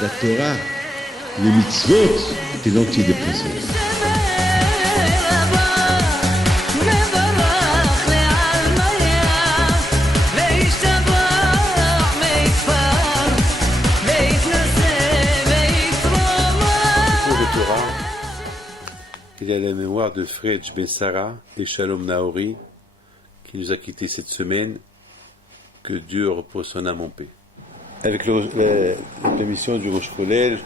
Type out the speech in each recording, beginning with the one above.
La Torah, les mitzvot, c'est l'antidépresseur. Il y a la mémoire de Fredj Bessara et Shalom Naori qui nous a quittés cette semaine. Que Dieu repose son âme en paix. Avec la permission du Rosh Kolel,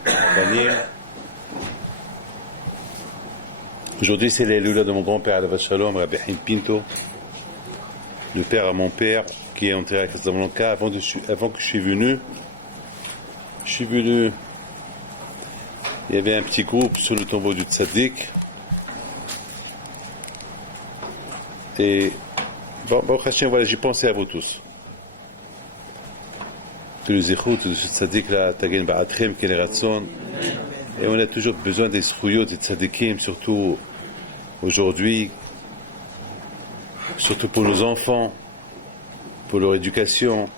aujourd'hui c'est l'Eloula de mon grand-père Alav Shalom, Rabbi Haim Pinto, le père à mon père qui est enterré à Casablanca. Avant que je suis venu, il y avait un petit groupe sur le tombeau du Tzaddik. Et voilà, j'ai pensé à vous tous. Tous les échouts, tous ce tzaddik là, Tagen Ba'atrem, Ken Ratson. Et on a toujours besoin des srouyot, des tzaddikim, surtout aujourd'hui, surtout pour nos enfants, pour leur éducation,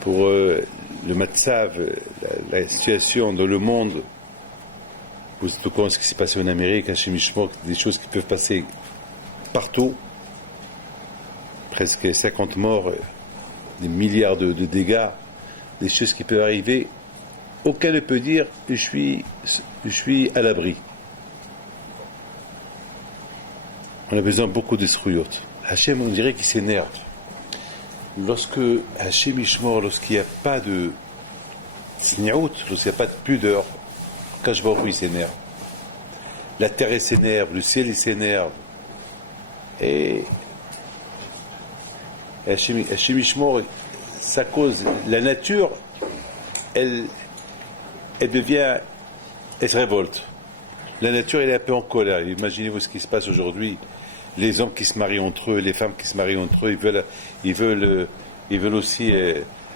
pour le matzav, la situation dans le monde. Vous êtes au courant de ce qui s'est passé en Amérique, à Shemishmok, des choses qui peuvent passer partout, presque 50 morts, des milliards de dégâts, des choses qui peuvent arriver. Aucun ne peut dire je suis à l'abri. On a besoin beaucoup de srouyot. Hachem, on dirait qu'il s'énerve. Lorsque Hachem Ishmor, lorsqu'il n'y a pas de tsniout, lorsqu'il n'y a pas de pudeur, quand je vois où il s'énerve. La terre elle s'énerve, le ciel il s'énerve. Et Hachem Ishmor, ça cause la nature, elle se révolte. La nature elle est un peu en colère. Imaginez-vous ce qui se passe aujourd'hui. Les hommes qui se marient entre eux, les femmes qui se marient entre eux, ils veulent aussi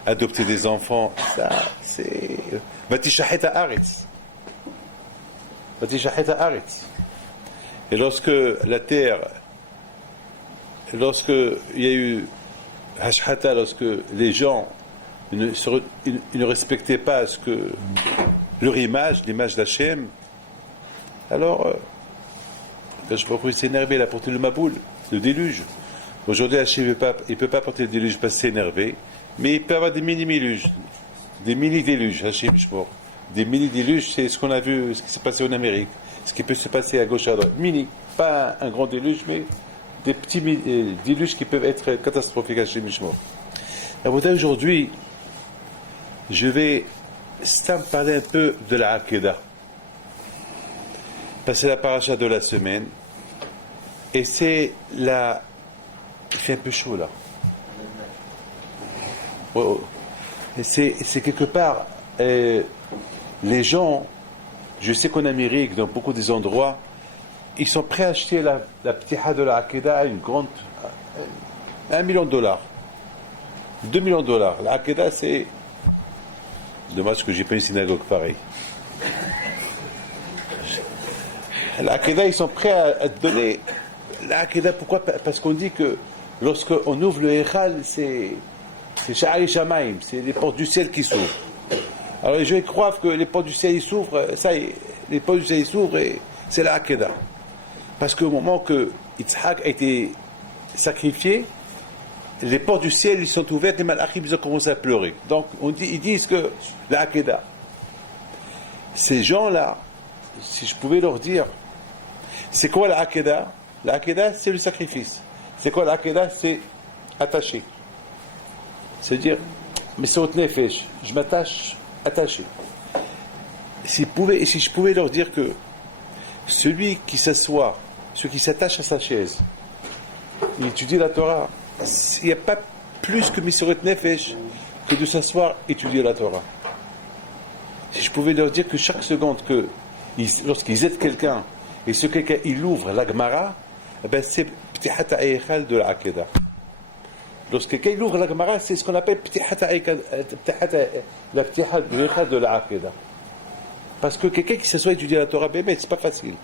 adopter des enfants. Ça, c'est Vatishahet haaretz. Vatishahet haaretz. Et lorsque la terre, lorsque il y a eu Hashhata, lorsque les gens ne respectaient pas leur image, l'image d'Hachem, alors je vois qu'il s'est énervé, il a porté le Maboul, le déluge. Aujourd'hui, Hachem ne peut pas porter le déluge parce qu'il s'est énervé, mais il peut avoir des mini-déluges, Hachem Ishmor. Des mini-déluges, c'est ce qu'on a vu, ce qui s'est passé en Amérique, ce qui peut se passer à gauche et à droite. Mini, pas un grand déluge, mais des petits déluges qui peuvent être catastrophiques à Hachem Ishmor. Aujourd'hui, je vais parler un peu de la Akedah. C'est la paracha de la semaine. Et c'est la... Il fait un peu chaud là. Oh. Et c'est quelque part... les gens, je sais qu'en Amérique, dans beaucoup des endroits, ils sont prêts à acheter la ptiha de la Akedah à une grande... $1 million. $2 millions. La Akedah, c'est... Dommage que j'ai pas une synagogue pareille. La Akedah, ils sont prêts à donner la Akedah. Pourquoi? Parce qu'on dit que lorsqu'on ouvre le Echal, c'est Sha'ari Shamaim, c'est les portes du ciel qui s'ouvrent. Alors les gens croient que les portes du ciel s'ouvrent, ça y est, les portes du ciel s'ouvrent et c'est la Akedah. Parce qu'au moment que Yitzhak a été sacrifié, les portes du ciel ils sont ouvertes, les malachim ils ont commencé à pleurer. Donc ils disent que la Akedah. Ces gens-là, si je pouvais leur dire, c'est quoi la Akedah? La Akedah, c'est le sacrifice. C'est quoi la Akedah? C'est attaché. C'est-à-dire, mais c'est autre nefesh, je m'attache, attaché. Si je pouvais leur dire que celui qui s'assoit, celui qui s'attache à sa chaise, il étudie la Torah, il n'y a pas plus que Misoret Nefesh que de s'asseoir et étudier la Torah. Si je pouvais leur dire que chaque seconde que, lorsqu'ils aident quelqu'un, et ce quelqu'un, il ouvre la Gemara, ben c'est Ptihat Eichal de la Akedah. Lorsque quelqu'un il ouvre la Gemara, c'est ce qu'on appelle la Ptihat Eichal de la Akedah. Parce que quelqu'un qui s'assoit étudier la Torah, ben, c'est pas facile.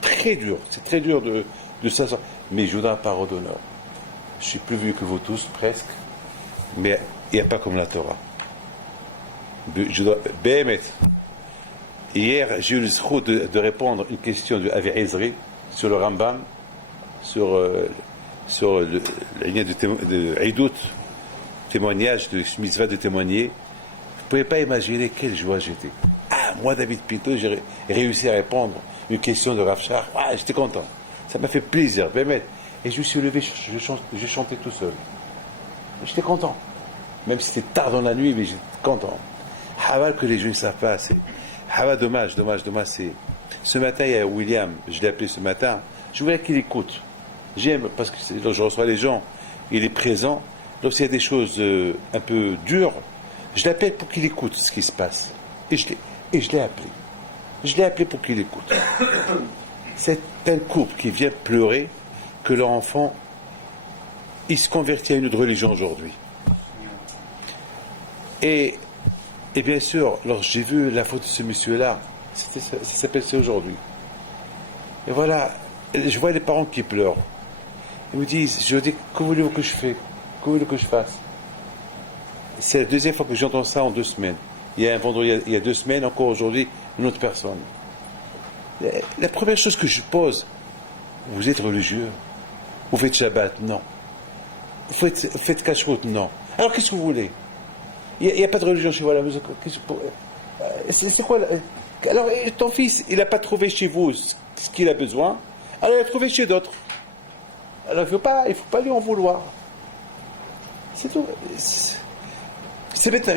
Très dur, c'est très dur de s'asseoir. Mais je vous donne la parole d'honneur. Je suis plus vieux que vous tous, presque, mais il n'y a pas comme la Torah. Je dois, Béhémet. Hier, j'ai eu le zchut de répondre à une question de Avi Ezri sur le Rambam, sur la ligne de Eidout, témoignage, de mitzvah de témoigner. Vous ne pouvez pas imaginer quelle joie j'étais. Ah, moi, David Pinto, j'ai réussi à répondre à une question de Rav Shach. Ah, j'étais content. Ça m'a fait plaisir, Béhémet. Et je me suis levé, je chantais tout seul. J'étais content. Même si c'était tard dans la nuit, mais j'étais content. Haval que les gens ne savent pas, c'est. Haval, dommage, c'est. Ce matin, il y a William, je l'ai appelé ce matin, je voulais qu'il écoute. J'aime, parce que lorsque je reçois les gens, il est présent. Lorsqu'il y a des choses un peu dures, je l'appelle pour qu'il écoute ce qui se passe. Et je l'ai appelé. Je l'ai appelé pour qu'il écoute. C'est un couple qui vient pleurer que leur enfant, il se convertit à une autre religion aujourd'hui. Et bien sûr, lorsque j'ai vu la photo de ce monsieur-là, ça s'appelle c'est aujourd'hui. Et voilà, je vois les parents qui pleurent. Ils me disent, je dis, que voulez-vous que je fasse? Que voulez-vous que je fasse? C'est la deuxième fois que j'entends ça en 2 semaines. Il y a un vendredi, il y a 2 semaines, encore aujourd'hui, une autre personne. La première chose que je pose, vous êtes religieux? Vous faites Shabbat? Non. Vous faites Kashrut? Non. Alors qu'est-ce que vous voulez? Il n'y a pas de religion chez vous à la maison. C'est quoi alors, ton fils, il n'a pas trouvé chez vous ce qu'il a besoin, alors il a trouvé chez d'autres. Alors il ne faut pas lui en vouloir. C'est tout. C'est maintenant.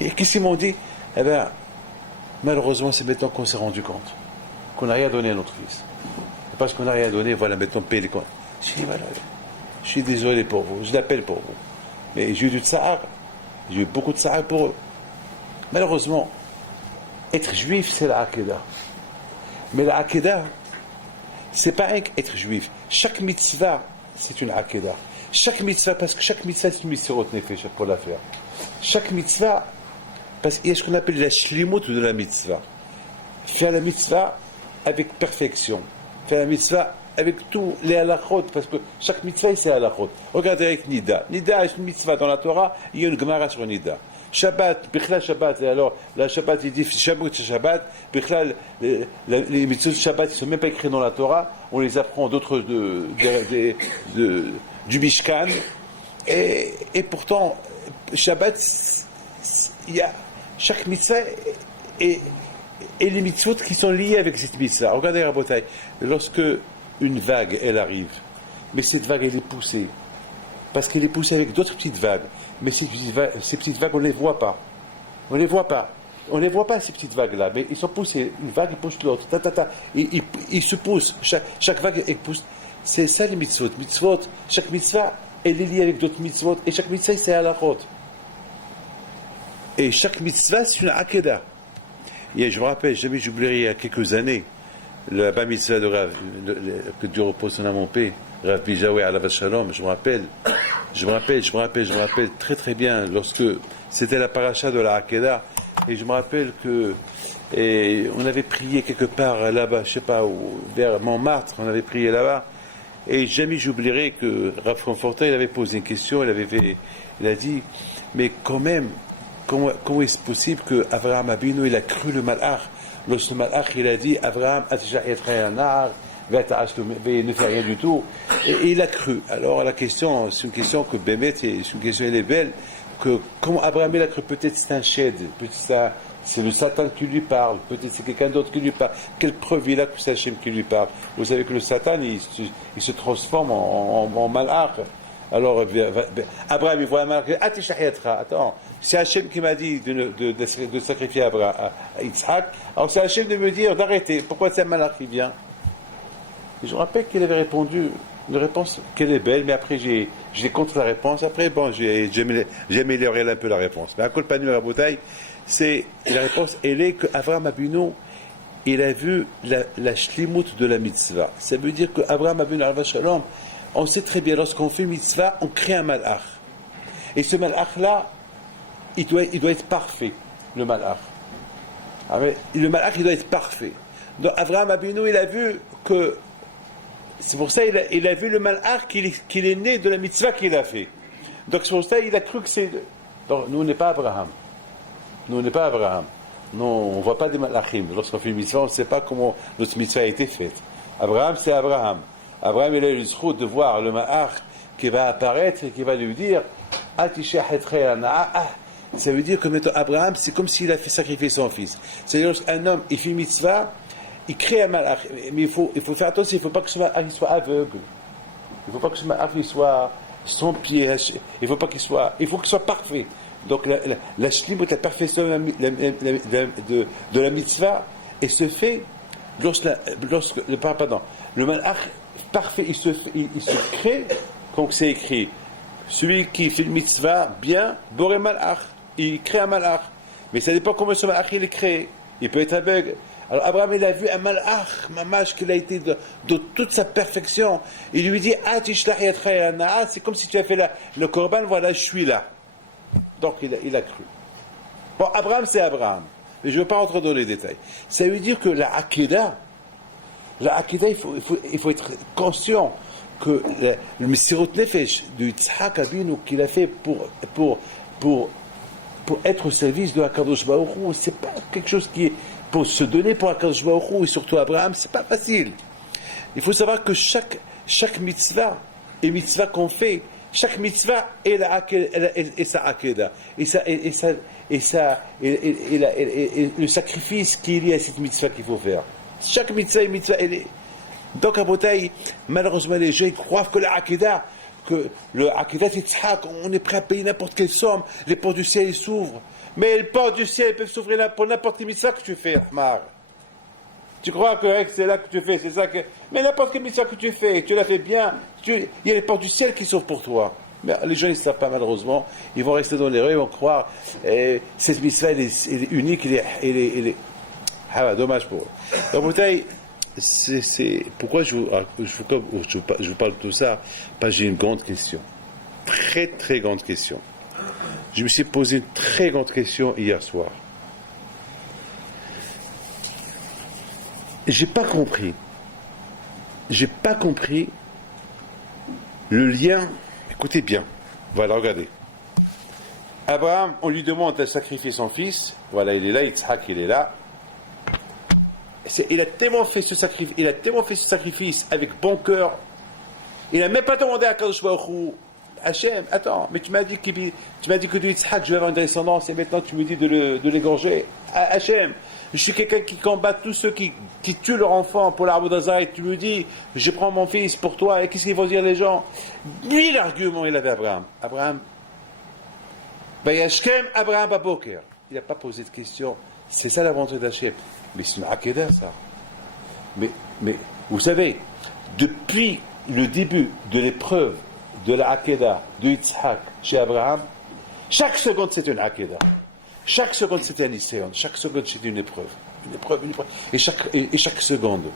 Et qu'est-ce qu'ils m'ont dit? Eh bien, malheureusement, c'est maintenant qu'on s'est rendu compte qu'on n'a rien donné à notre fils. Et parce qu'on n'a rien donné, voilà, maintenant, paye les comptes. Je dis, voilà, je suis désolé pour vous, je l'appelle pour vous. Mais j'ai eu du tsahar. J'ai eu beaucoup de tsahar pour eux. Malheureusement, être juif, c'est la Akedah. Mais la Akedah, c'est pas être juif. Chaque mitzvah, c'est une Akedah. Chaque mitzvah, parce que chaque mitzvah, c'est une mitzvah nefesh pour la faire. Chaque mitzvah, parce qu'il y a ce qu'on appelle la shlimut de la mitzvah. Faire la mitzvah avec perfection. Faire la mitzvah avec tous les halachot, parce que chaque mitzvah, c'est halachot. Regardez avec Nida. Nida est une mitzvah dans la Torah, il y a une Gemara sur Nida. Shabbat, Bichlal Shabbat, et alors, la Shabbat, il dit Shabbat, Bichlal, les mitzvahs de Shabbat, ils ne sont même pas écrits dans la Torah, on les apprend d'autres du Mishkan, et pourtant, Shabbat, il y a chaque mitzvah et les mitzvot qui sont liés avec cette mitzvah. Regardez, Rabotai, lorsque une vague, elle arrive, mais cette vague, elle est poussée, parce qu'elle est poussée avec d'autres petites vagues. Mais ces petites vagues, on ne les voit pas. On ne les voit pas. On ne les voit pas, ces petites vagues-là. Mais ils sont poussés. Une vague, ils poussent l'autre. Ils se poussent. Chaque vague, elle pousse. C'est ça les mitzvot. Mitzvot, chaque mitzvah, elle est liée avec d'autres mitzvot. Et chaque mitzvah, c'est à la route. Et chaque mitzvah, c'est une akedah. Et je me rappelle, jamais j'oublierai il y a quelques années, le Abba mitzvah de Rav, que Dieu repose son âme en paix, Rav Bijaoué Alav Shalom, je me rappelle très très bien lorsque c'était la paracha de la Akedah, et je me rappelle que on avait prié quelque part là-bas, je sais pas, vers Montmartre, on avait prié là-bas, et jamais j'oublierai que Rav Conforta, il avait posé une question, il a dit, mais quand même, comment est-ce possible que Avraham Abinu, il a cru le malach, lorsque le malach, il a dit, Avraham, ne fait rien du tout, et il a cru. Alors la question, c'est une question que Bémet, c'est une question, elle est belle, que comment Abraham il a cru, peut-être c'est un shed, peut-être c'est le Satan qui lui parle, peut-être c'est quelqu'un d'autre qui lui parle. Quelle preuve il a que c'est Hachem qui lui parle? Vous savez que le Satan, il se transforme en malach. Alors Abraham il voit un malach, attends, c'est Hachem qui m'a dit de sacrifier à Yitzhak, alors c'est Hachem de me dire d'arrêter. Pourquoi c'est un malach qui vient? Et je me rappelle qu'il avait répondu une réponse qu'elle est belle, mais après j'ai J'étais contre la réponse. Après, bon, j'ai amélioré un peu la réponse. Mais à col panu la bouteille, la réponse, elle est qu'Avraham Avinu, il a vu la shlimut de la mitzvah. Ça veut dire qu'Avraham Avinu, shalom, on sait très bien, lorsqu'on fait mitzvah, on crée un malach. Et ce malach-là, il doit être parfait, le malach. Le malach, il doit être parfait. Donc, Avraham Avinu, il a vu que, c'est pour ça qu'il a vu le malach qu'il est né de la mitzvah qu'il a fait. Donc, c'est pour ça qu'il a cru que c'est. Donc, nous, on n'est pas Abraham. Nous, on n'est pas Abraham. Non, on ne voit pas des malachim. Lorsqu'on fait une mitzvah, on ne sait pas comment notre mitzvah a été faite. Abraham, c'est Abraham. Abraham, il a eu le zchut de voir le malach qui va apparaître et qui va lui dire ça veut dire que maintenant, Abraham, c'est comme s'il a fait sacrifier son fils. C'est-à-dire qu'un homme, il fait une mitzvah, il crée un malach. Mais il faut faire attention, il ne faut pas que ce malach soit aveugle. Il ne faut pas que ce malach soit sans pied. Il faut qu'il soit parfait. Donc la shlimut, la perfection de la mitzvah, et se fait lorsque le malach parfait, il se crée, donc c'est écrit, celui qui fait une mitzvah bien, boré malach, il crée un malach. Mais ça dépend comment ce malach il est créé. Il peut être aveugle. Alors Abraham, il a vu un malach, mamash, qu'il a été de toute sa perfection. Il lui dit, c'est comme si tu as fait le korban, voilà, je suis là. Donc il a cru. Bon, Abraham, c'est Abraham. Mais je ne veux pas rentrer dans les détails. Ça veut dire que la Akedah, il faut être conscient que le Messirut Nefesh de Yitzhak Avinu qu'il a fait pour être au service de Hakadosh Baruch Hu, c'est pas quelque chose qui est pour se donner pour Hakadosh Baruch Hu, et surtout Abraham, c'est pas facile. Il faut savoir que chaque mitzvah et mitzvah qu'on fait, chaque mitzvah est sa Akedah, et le sacrifice qu'il y a à cette mitzvah qu'il faut faire. Chaque mitzvah et mitzvah, elle est. Donc à Botaï, malheureusement les gens ils croient que le Akedah Yitzhak, on est prêt à payer n'importe quelle somme, les portes du ciel s'ouvrent. Mais les portes du ciel peuvent s'ouvrir pour n'importe quelle mitzvah que tu fais, Ahmar. Tu crois que c'est là que tu fais, c'est ça que. Mais n'importe quelle mitzvah que tu fais, tu la fais bien, il y a les portes du ciel qui s'ouvrent pour toi. Mais les gens ils ne savent pas malheureusement, ils vont rester dans les rues, ils vont croire cette mitzvah elle est unique, elle est. Ah, dommage pour eux. Donc Botaï, c'est pourquoi je vous parle de tout ça, parce que j'ai une grande question, très très grande question. Je me suis posé une très grande question hier soir. J'ai pas compris le lien. Écoutez bien, voilà, regardez. Abraham, on lui demande de sacrifier son fils. Voilà, il est là, Yitzhak, il est là. Il a tellement fait ce sacrifice avec bon cœur. Il n'a même pas demandé à Kadosh Baruch Hu, Hachem, attends, mais tu m'as dit que de Yitzhak je vais avoir une descendance et maintenant tu me dis de l'égorger. Hachem, je suis quelqu'un qui combat tous ceux qui tuent leur enfant pour l'arbre d'Azar et tu me dis je prends mon fils pour toi et qu'est-ce qu'ils vont dire les gens? Lui l'argument il avait Abraham Vayashkem Abraham Baboker. Il n'a pas posé de question. C'est ça la volonté d'Hachem. Mais c'est une Akedah, ça. Mais vous savez, depuis le début de l'épreuve de la Akedah de Yitzhak chez Abraham, chaque seconde c'est une Akedah. Chaque seconde c'était un Iséon. Chaque seconde c'était une épreuve. Et chaque seconde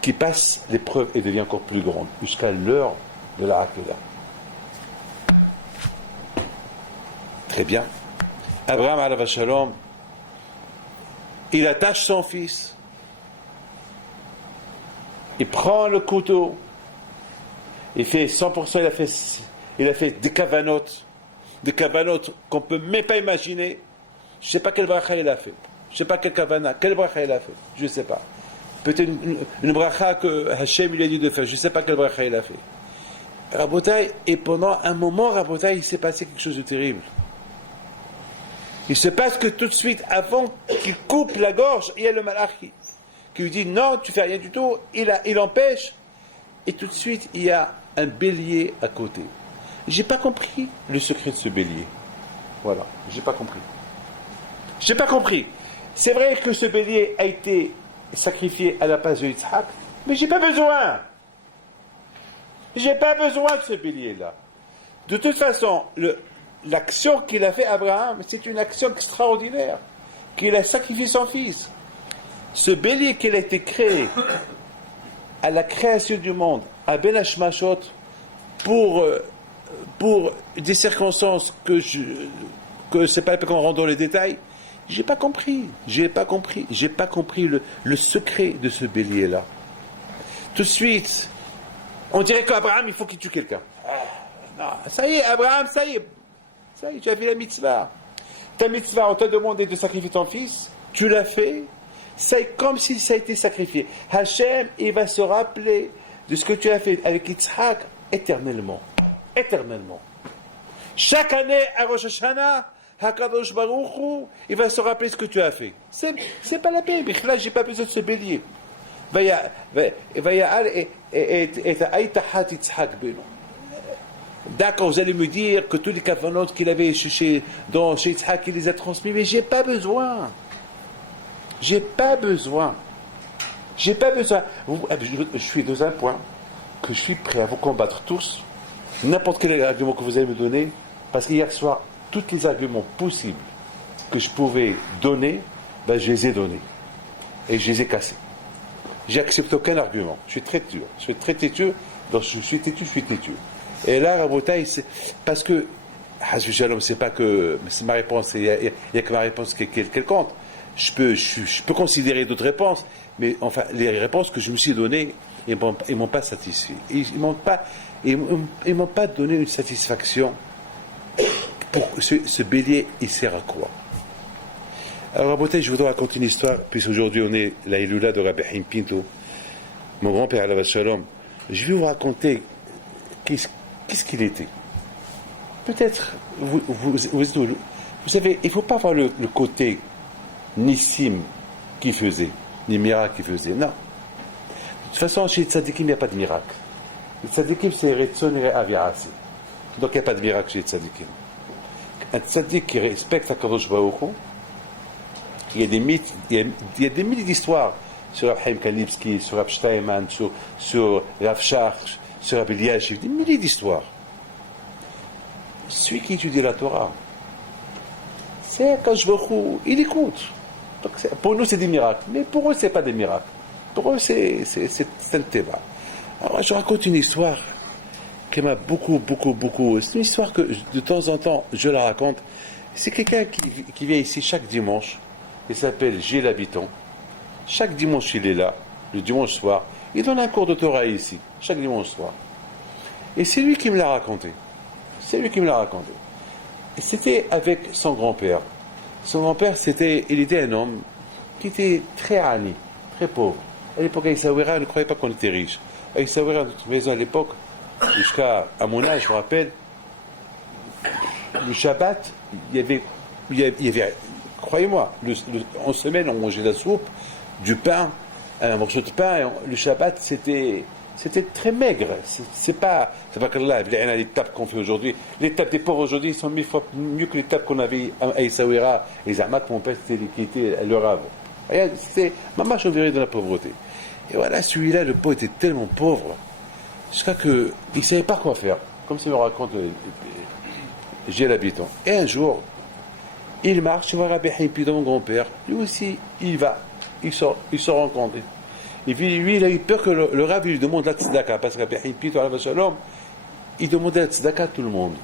qui passe, l'épreuve elle devient encore plus grande, jusqu'à l'heure de la Akedah. Très bien. Abraham alav shalom, il attache son fils, il prend le couteau, il fait 100%, il a fait des cavanotes qu'on ne peut même pas imaginer. Je ne sais pas quel bracha il a fait, je ne sais pas quel bracha il a fait, je ne sais pas. Peut-être une bracha que Hachem lui a dit de faire, je ne sais pas quel bracha il a fait. Rabotai, et pendant un moment, Rabotai, il s'est passé quelque chose de terrible. Il se passe que tout de suite, avant qu'il coupe la gorge, il y a le malach qui lui dit non, tu fais rien du tout, il empêche, et tout de suite, il y a un bélier à côté. J'ai pas compris le secret de ce bélier. Voilà, j'ai pas compris. C'est vrai que ce bélier a été sacrifié à la place de Yitzhak, mais j'ai pas besoin de ce bélier-là. De toute façon, l'action qu'il a fait Abraham, c'est une action extraordinaire. Qu'il a sacrifié son fils. Ce bélier qu'il a été créé à la création du monde, à Ben Hashmashot, pour des circonstances que c'est pas qu'on rentre dans les détails, j'ai pas compris le secret de ce bélier-là. Tout de suite, on dirait qu'Abraham, il faut qu'il tue quelqu'un. Non, ça y est, Abraham, ça y est, tu as fait la mitzvah. Ta mitzvah, on t'a demandé de sacrifier ton fils, tu l'as fait, c'est comme si ça a été sacrifié. Hachem, il va se rappeler de ce que tu as fait avec Yitzhak éternellement. Éternellement. Chaque année à Rosh Hashanah, Hakadosh Baruch Hu, il va se rappeler ce que tu as fait. C'est pas la peine, là, j'ai pas besoin de ce bélier. D'accord, vous allez me dire que tous les kavanotes qu'il avait chez Yitzhak, il les a transmis, mais j'ai pas besoin. Je suis dans un point que je suis prêt à vous combattre tous, n'importe quel argument que vous allez me donner, parce qu'hier soir, tous les arguments possibles que je pouvais donner, je les ai donnés. Et je les ai cassés. J'accepte aucun argument. Je suis très têtu. Donc je suis têtu. Et là, Rabotaï, c'est parce que, c'est pas que c'est ma réponse, il n'y a que ma réponse qui compte. Je peux considérer d'autres réponses, mais enfin, les réponses que je me suis données, ils m'ont pas satisfait. Ils m'ont pas donné une satisfaction. Pour ce bélier, il sert à quoi? Alors, Rabotaï, je voudrais raconter une histoire, puisqu'aujourd'hui on est la Iloula de Rabbi Haim Pinto, mon grand-père, Alav Shalom. Je vais vous raconter qu'est-ce qu'il était. Peut-être, vous savez, il ne faut pas voir le côté nissim qu'il faisait, ni miracle qu'il faisait. Non. De toute façon, chez Tzadikim, il n'y a pas de miracle. Les Tzadikim, c'est Retzon et Aviasi. Donc, il n'y a pas de miracle chez les Tzadikim. Un Tzadik qui respecte Hakadosh Baruch Hu, il y a des mythes, il y a des milliers d'histoires sur Rav Chaim Kalipski, sur Rav Steinman, sur Rav Shach, sur Rav Eliashiv, des milliers d'histoires. Celui qui étudie la Torah, c'est Hakadosh Baruch Hu, il écoute. Donc pour nous, c'est des miracles, mais pour eux, ce n'est pas des miracles. Pour eux, c'est un teva. Alors, je raconte une histoire qui m'a beaucoup. C'est une histoire que, de temps en temps, je la raconte. C'est quelqu'un qui vient ici chaque dimanche. Il s'appelle Gilles Habiton. Chaque dimanche, il est là, le dimanche soir. Il donne un cours de Torah ici, chaque dimanche soir. Et c'est lui qui me l'a raconté. Et c'était avec son grand-père. Son grand-père, il était un homme qui était très ani, très pauvre. À l'époque, à Issawira, on ne croyait pas qu'on était riche. À Issawira, notre maison à l'époque, jusqu'à mon âge, je me rappelle, le Shabbat, il y avait croyez-moi, en semaine, on mangeait de la soupe, du pain, un morceau de pain, et le Shabbat, c'était très maigre. C'est pas que là, les tables qu'on fait aujourd'hui. Les tables des pauvres aujourd'hui sont 1000 fois mieux que les tables qu'on avait à Essaouira. Les Ahmad, mon père, qui était le rave. C'est maman chauvirée de la pauvreté. Et voilà, celui-là, le pauvre était tellement pauvre, jusqu'à qu'il ne savait pas quoi faire. Comme ça me raconte Gilles Habiton. Et un jour, il marche, tu vois Rabbi Haim Pinto, mon grand-père, lui aussi, il se rencontre. Et puis lui, il a eu peur que le Rav lui demande la tzedaka, parce que Rabbi Haim Pinto, Alav Shalom, il demandait la tzedaka à tout le monde.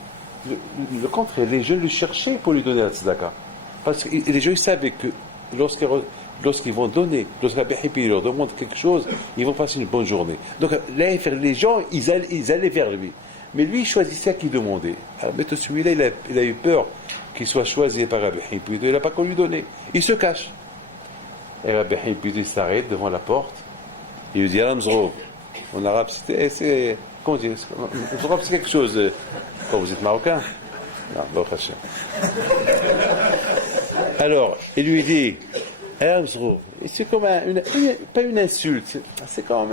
Le contraire, les gens le cherchaient pour lui donner la tzedaka. Parce que les gens, ils savaient que lorsqu'ils vont donner, lorsque Rabbi Haim Pinto leur demande quelque chose, ils vont passer une bonne journée. Donc là, les gens, ils allaient vers lui. Mais lui, il choisissait à qui demander. Alors, mais celui-là, il a eu peur qu'il soit choisi par Rabbi Haim Pinto, il n'a pas qu'on lui donner. Il se cache. Et Rabbi Haim Pinto s'arrête devant la porte. Il lui dit Alam Zrov. En arabe, c'est. Comment dire Zrov, c'est quelque chose. Quand vous êtes marocain. Non, Baruch Hashem. Alors, il lui dit Alam Zrov. Et c'est comme pas une insulte. C'est comme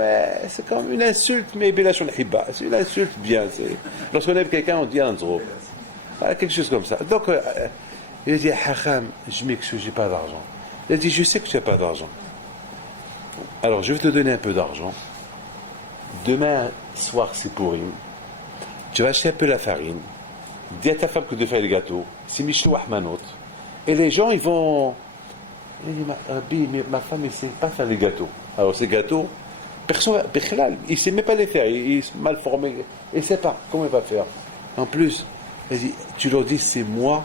une insulte, mais Belachon Hibba. C'est une insulte bien. Lorsqu'on aime quelqu'un, on dit Alam Zrov. Voilà, quelque chose comme ça. Donc, il a dit Hacham, je m'excuse, j'ai pas d'argent. Il a dit je sais que tu n'as pas d'argent. Alors, je vais te donner un peu d'argent. Demain soir, c'est Pourim. Tu vas acheter un peu la farine. dis à ta femme que de faire les gâteaux, c'est Michelou Ahmanot. Et les gens, ils vont. Rabbi, mais ma femme, elle ne sait pas faire les gâteaux. Alors, ces gâteaux, personne, il ne sait même pas les faire, il est mal formé, il ne sait pas comment il va faire. En plus, tu leur dis, c'est moi,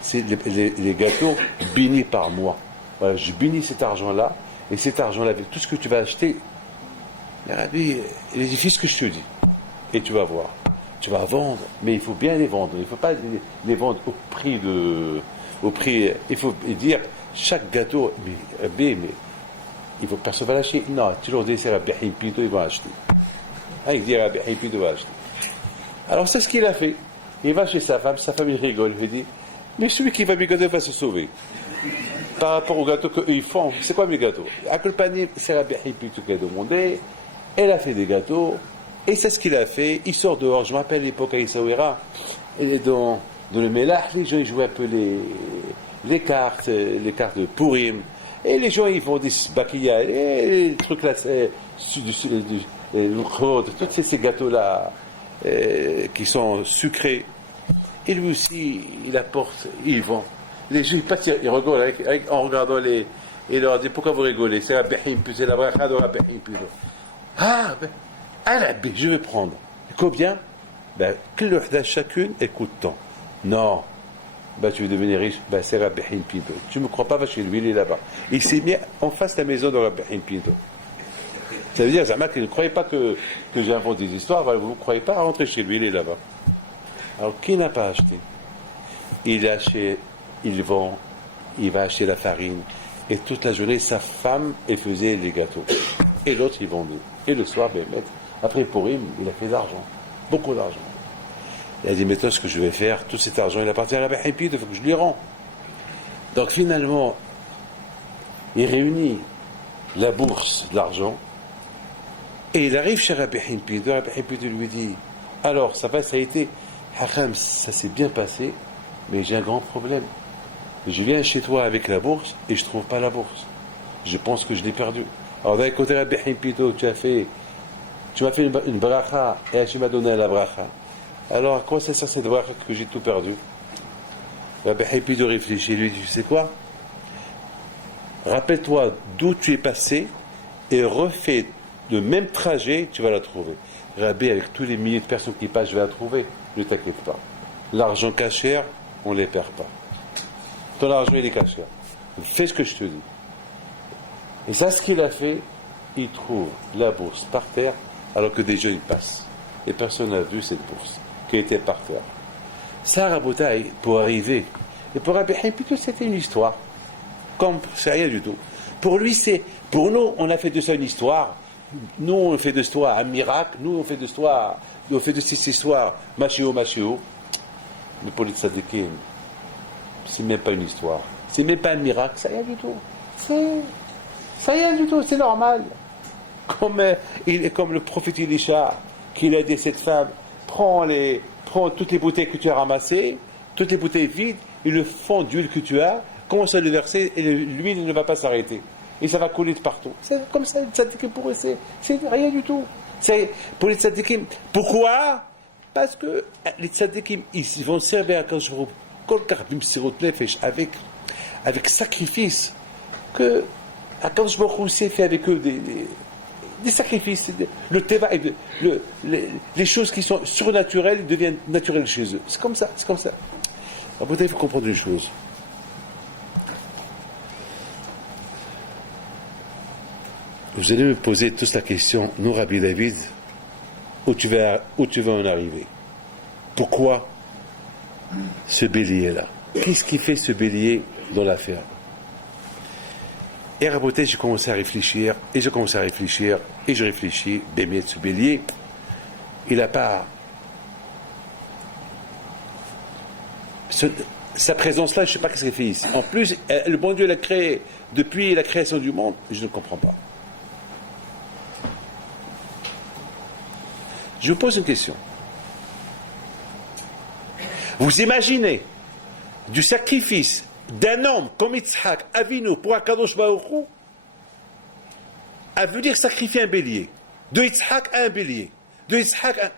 c'est les gâteaux bénis par moi. Voilà, je bénis cet argent-là, et cet argent-là, avec tout ce que tu vas acheter, Rabbi, il dit, ce que je te dis, et tu vas voir. Tu vas vendre, mais il faut bien les vendre. Il ne faut pas les vendre au prix, il faut dire, chaque gâteau, mais il faut personne va l'acheter. Non, tu leur dis, c'est Rabbi Himpito, ils vont acheter. Il dit, Rabbi Himpito va acheter. Alors, c'est ce qu'il a fait. Il va chez sa femme il rigole, il dit, mais celui qui va mes gâteaux va se sauver. Par rapport aux gâteaux qu'eux ils font, c'est quoi mes gâteaux? À quel panier, c'est Rabbi Himpito qui a demandé, elle a fait des gâteaux, et c'est ce qu'il a fait. Il sort dehors, je me rappelle l'époque à Essaouira, et dans le Mélah, les gens ils jouaient un peu les cartes de Purim, et les gens ils font des bakiyas, et les trucs là, tous ces gâteaux-là qui sont sucrés. Et lui aussi, il apporte, il vend. Les gens ils passent, ils rigolent en regardant et il leur dit, pourquoi vous rigolez? C'est la Behim, c'est la bracha de la Behim. Ah, ben, je vais prendre. Combien? Ben, chacune, elle coûte tant. Non. Ben, tu veux devenir riche? Ben, c'est Rabbi Himpito. Tu ne me crois pas, va chez lui, il est là-bas. Il s'est mis en face de la maison de Rabbi Himpito. Ça veut dire, Zama, qu'il ne croyait pas que j'invente des histoires, vous ne croyez pas, rentrer chez lui, il est là-bas. Alors, qui n'a pas acheté? Il vend, il va acheter la farine. Et toute la journée, sa femme, elle faisait les gâteaux. Et l'autre, il vendait. Et le soir, ben, après Purim, il a fait de l'argent. Beaucoup d'argent. Il a dit, maintenant, ce que je vais faire, tout cet argent, il appartient à Rabbi Himpito, il faut que je lui rende. Donc, finalement, il réunit la bourse de l'argent, et il arrive chez Rabbi Himpito. Rabbi Himpito lui dit, alors, ça a été, Hakam, ça s'est bien passé, mais j'ai un grand problème. Je viens chez toi avec la bourse, et je ne trouve pas la bourse. Je pense que je l'ai perdue. Alors, d'un côté, Rabbi Himpito, tu m'as fait une bracha, et tu m'as donné la bracha. Alors, à quoi c'est ça, cette bracha que j'ai tout perdu? Rabbi Himpito réfléchit, lui dit, tu sais quoi? Rappelle-toi d'où tu es passé, et refais le même trajet, tu vas la trouver. Rabbi, avec tous les milliers de personnes qui passent, je vais la trouver. Ne t'inquiète pas. L'argent cachère, on ne les perd pas. Ton argent, il est cachère. Fais ce que je te dis. Et ça, ce qu'il a fait, il trouve la bourse par terre, alors que des gens y passent. Et personne n'a vu cette bourse qui était par terre. Ça, Rabotaï, pour arriver. Et pour Rabbi Himpito, c'était une histoire. Comme, c'est rien du tout. Pour lui, pour nous, on a fait de ça une histoire. Nous, on fait de l'histoire un miracle. Nous, on fait de cette histoire, Machéo. Mais pour les tzadikim, c'est même pas une histoire. C'est même pas un miracle. C'est rien du tout. C'est rien du tout, c'est normal. Comme le prophète Elisha, qui a dit à cette femme, prends toutes les bouteilles que tu as ramassées, toutes les bouteilles vides, et le fond d'huile que tu as, commence à le verser, et l'huile ne va pas s'arrêter. Et ça va couler de partout. C'est comme ça, les tzadikim pour eux, c'est rien du tout. C'est pour les tzadikim. Pourquoi? Parce que les tzadikim, ils vont servir à Kadosh Baruch Hu avec sacrifice, que Akadosh Baruch Hu s'est fait avec eux des sacrifices. Le teva, les choses qui sont surnaturelles deviennent naturelles chez eux. C'est comme ça. Alors, peut-être il faut comprendre une chose. Vous allez me poser toute la question, nous, Rabbi David, où tu vas en arriver? Pourquoi ce bélier-là? Qu'est-ce qui fait ce bélier dans l'affaire? Et à Raboté, j'ai commencé à réfléchir, et je réfléchis, Bémiet, ce bélier, il n'a pas... Sa présence-là, je ne sais pas ce qu'il fait ici. En plus, le bon Dieu l'a créé depuis la création du monde, je ne comprends pas. Je vous pose une question. Vous imaginez du sacrifice d'un homme comme Yitzhak Avinu pour Akadosh Baruch Hu, à venir sacrifier un bélier. De Yitzhak à un bélier. De Yitzhak à...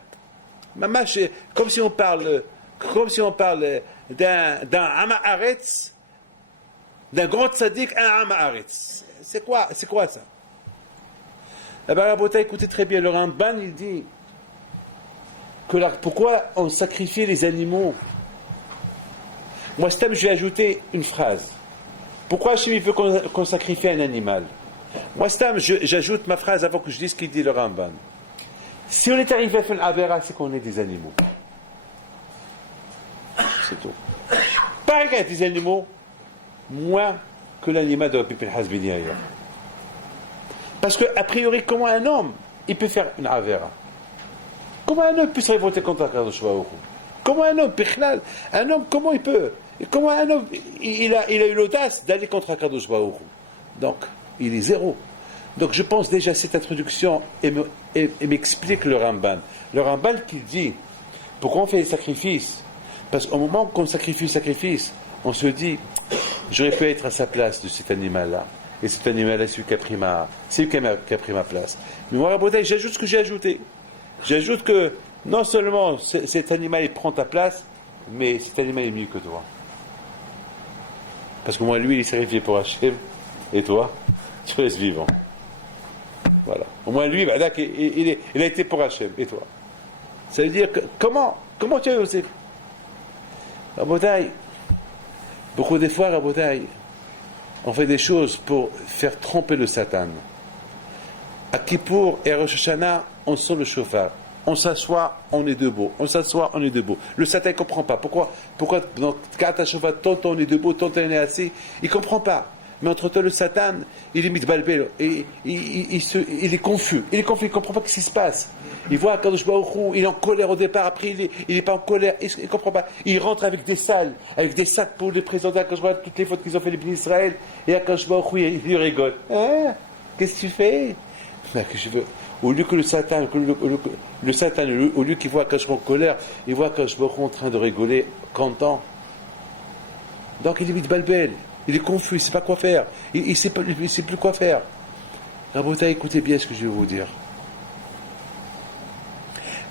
Mamash, comme si on parle comme si on parle d'un Ama Haaretz, d'un grand tzaddik, un Ama Haaretz. C'est quoi ça? Eh bien, Rabota, écoutez très bien, le Ramban, il dit que pourquoi on sacrifie les animaux? Moi, je vais ajouter une phrase. Pourquoi Hachem veut qu'on sacrifie un animal? Moi, j'ajoute ma phrase avant que je dise ce qu'il dit le Ramban. Si on est arrivé à faire une avera, c'est qu'on est des animaux. C'est tout. Pareil qu'avec des animaux, moins que l'animal de Pipil Hasbini ailleurs. Parce que, a priori, comment un homme, il peut faire une avera? Comment un homme peut se révolter contre Akadosh Baruch Hu? Comment un homme, comment il peut? Comment un homme, il a eu l'audace d'aller contre Akadosh Baruch Hu? Donc, il est zéro. Donc, je pense déjà cette introduction et m'explique le Ramban. Le Ramban qui dit, pourquoi on fait des sacrifices? Parce qu'au moment qu'on sacrifie le sacrifice, on se dit, j'aurais pu être à sa place de cet animal-là. Et cet animal-là, c'est celui qui a pris ma place. Mais moi, Rabotai, j'ajoute ce que j'ai ajouté. J'ajoute que non seulement cet animal il prend ta place, mais cet animal est mieux que toi. Parce que moi, lui, il est sacrifié pour Hachem, et toi, tu restes vivant. Voilà. Au moins, lui, il a été pour Hachem, et toi. Ça veut dire que, comment tu as osé? Rabotai, beaucoup des fois, Rabotai, on fait des choses pour faire tromper le Satan. À Kippour et à Rosh Hashanah, on sent le chauffard. On s'assoit, on est debout. On s'assoit, on est debout. Le Satan ne comprend pas. Pourquoi dans Kata Shofar, tantôt on est debout, tantôt on est assis? Il ne comprend pas. Mais entre-temps, le Satan, il est mitbalbel. Il est confus. Il ne comprend pas ce qui se passe. Il voit Kadosh Baruch Hu, il est en colère au départ, après il n'est pas en colère, il ne comprend pas. Il rentre avec des sacs pour les présenter à Kadosh Baruch Hu, toutes les fautes qu'ils ont fait les bénis d'Israël, et à Kadosh Baruch Hu, il rigole. Hein? Qu'est-ce que tu fais? Au lieu que le Satan, au lieu qu'il voit Kadosh Baruch Hu en colère, il voit Kadosh Baruch Hu en train de rigoler, content. Donc il est mitbalbel, il est confus, il ne sait pas quoi faire, il ne sait plus quoi faire. Rabota, écoutez bien ce que je vais vous dire.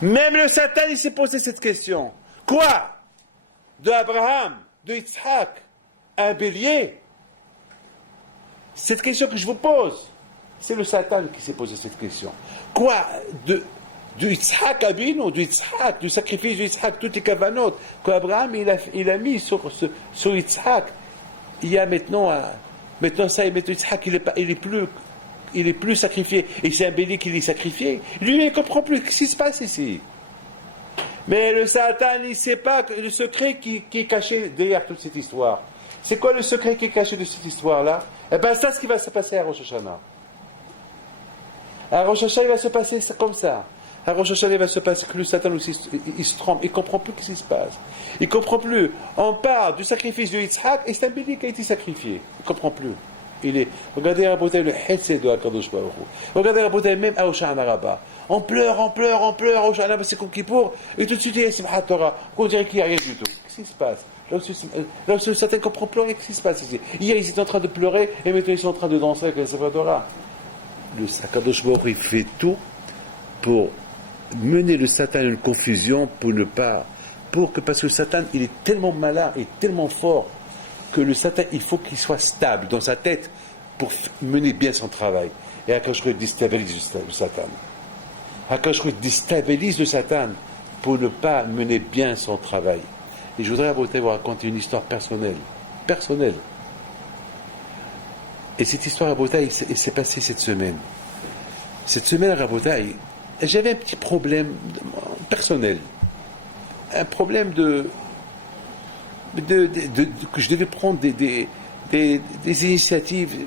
Même le Satan, il s'est posé cette question. Quoi? De Abraham, de Yitzhak, un bélier? Cette question que je vous pose, c'est le Satan qui s'est posé cette question. Quoi? De Yitzhak Abinu, du sacrifice de Yitzhak, toutes les kavanot, qu'Abraham il a mis sur Yitzhak. Il y a maintenant ça, Yitzhak, il est plus sacrifié, et c'est un bélier qui est sacrifié. Lui, il ne comprend plus ce qui se passe ici. Mais le Satan, il ne sait pas le secret qui est caché derrière toute cette histoire. C'est quoi le secret qui est caché de cette histoire-là? Eh bien, c'est ce qui va se passer à Rosh Hashanah. À Rosh Hashanah, il va se passer comme ça. À Rosh Hashanah, il va se passer que le Satan aussi, il se trompe, il ne comprend plus ce qui se passe. Il ne comprend plus. On parle du sacrifice de Yitzhak, et c'est un bélier qui a été sacrifié. Il ne comprend plus. Regardez Rabotai, le Hesed de Akadosh Baruch Hu. Regardez Rabotai, même à Hoshana Rabbah. On pleure, à Hoshana, c'est comme Kippour, et tout de suite il y a Simchat Torah. On dirait qu'il n'y a rien du tout. Qu'est-ce qui se passe? Là où le Satan ne comprend plus rien, qu'est-ce qui se passe ici? Hier ils étaient en train de pleurer, et maintenant ils sont en train de danser avec la Simchat Torah. Le Akadosh Baruch Hu, il fait tout pour mener le Satan à une confusion, parce que le Satan, il est tellement malin et tellement fort, que le Satan, il faut qu'il soit stable dans sa tête pour mener bien son travail. Et Akadosh Baruch Hu déstabilise le Satan. Akadosh Baruch Hu déstabilise le Satan pour ne pas mener bien son travail. Et je voudrais vous raconter une histoire personnelle. Et cette histoire à Rabotai, elle s'est passée cette semaine. Cette semaine à Rabotai, j'avais un petit problème personnel. Un problème que je devais prendre des initiatives,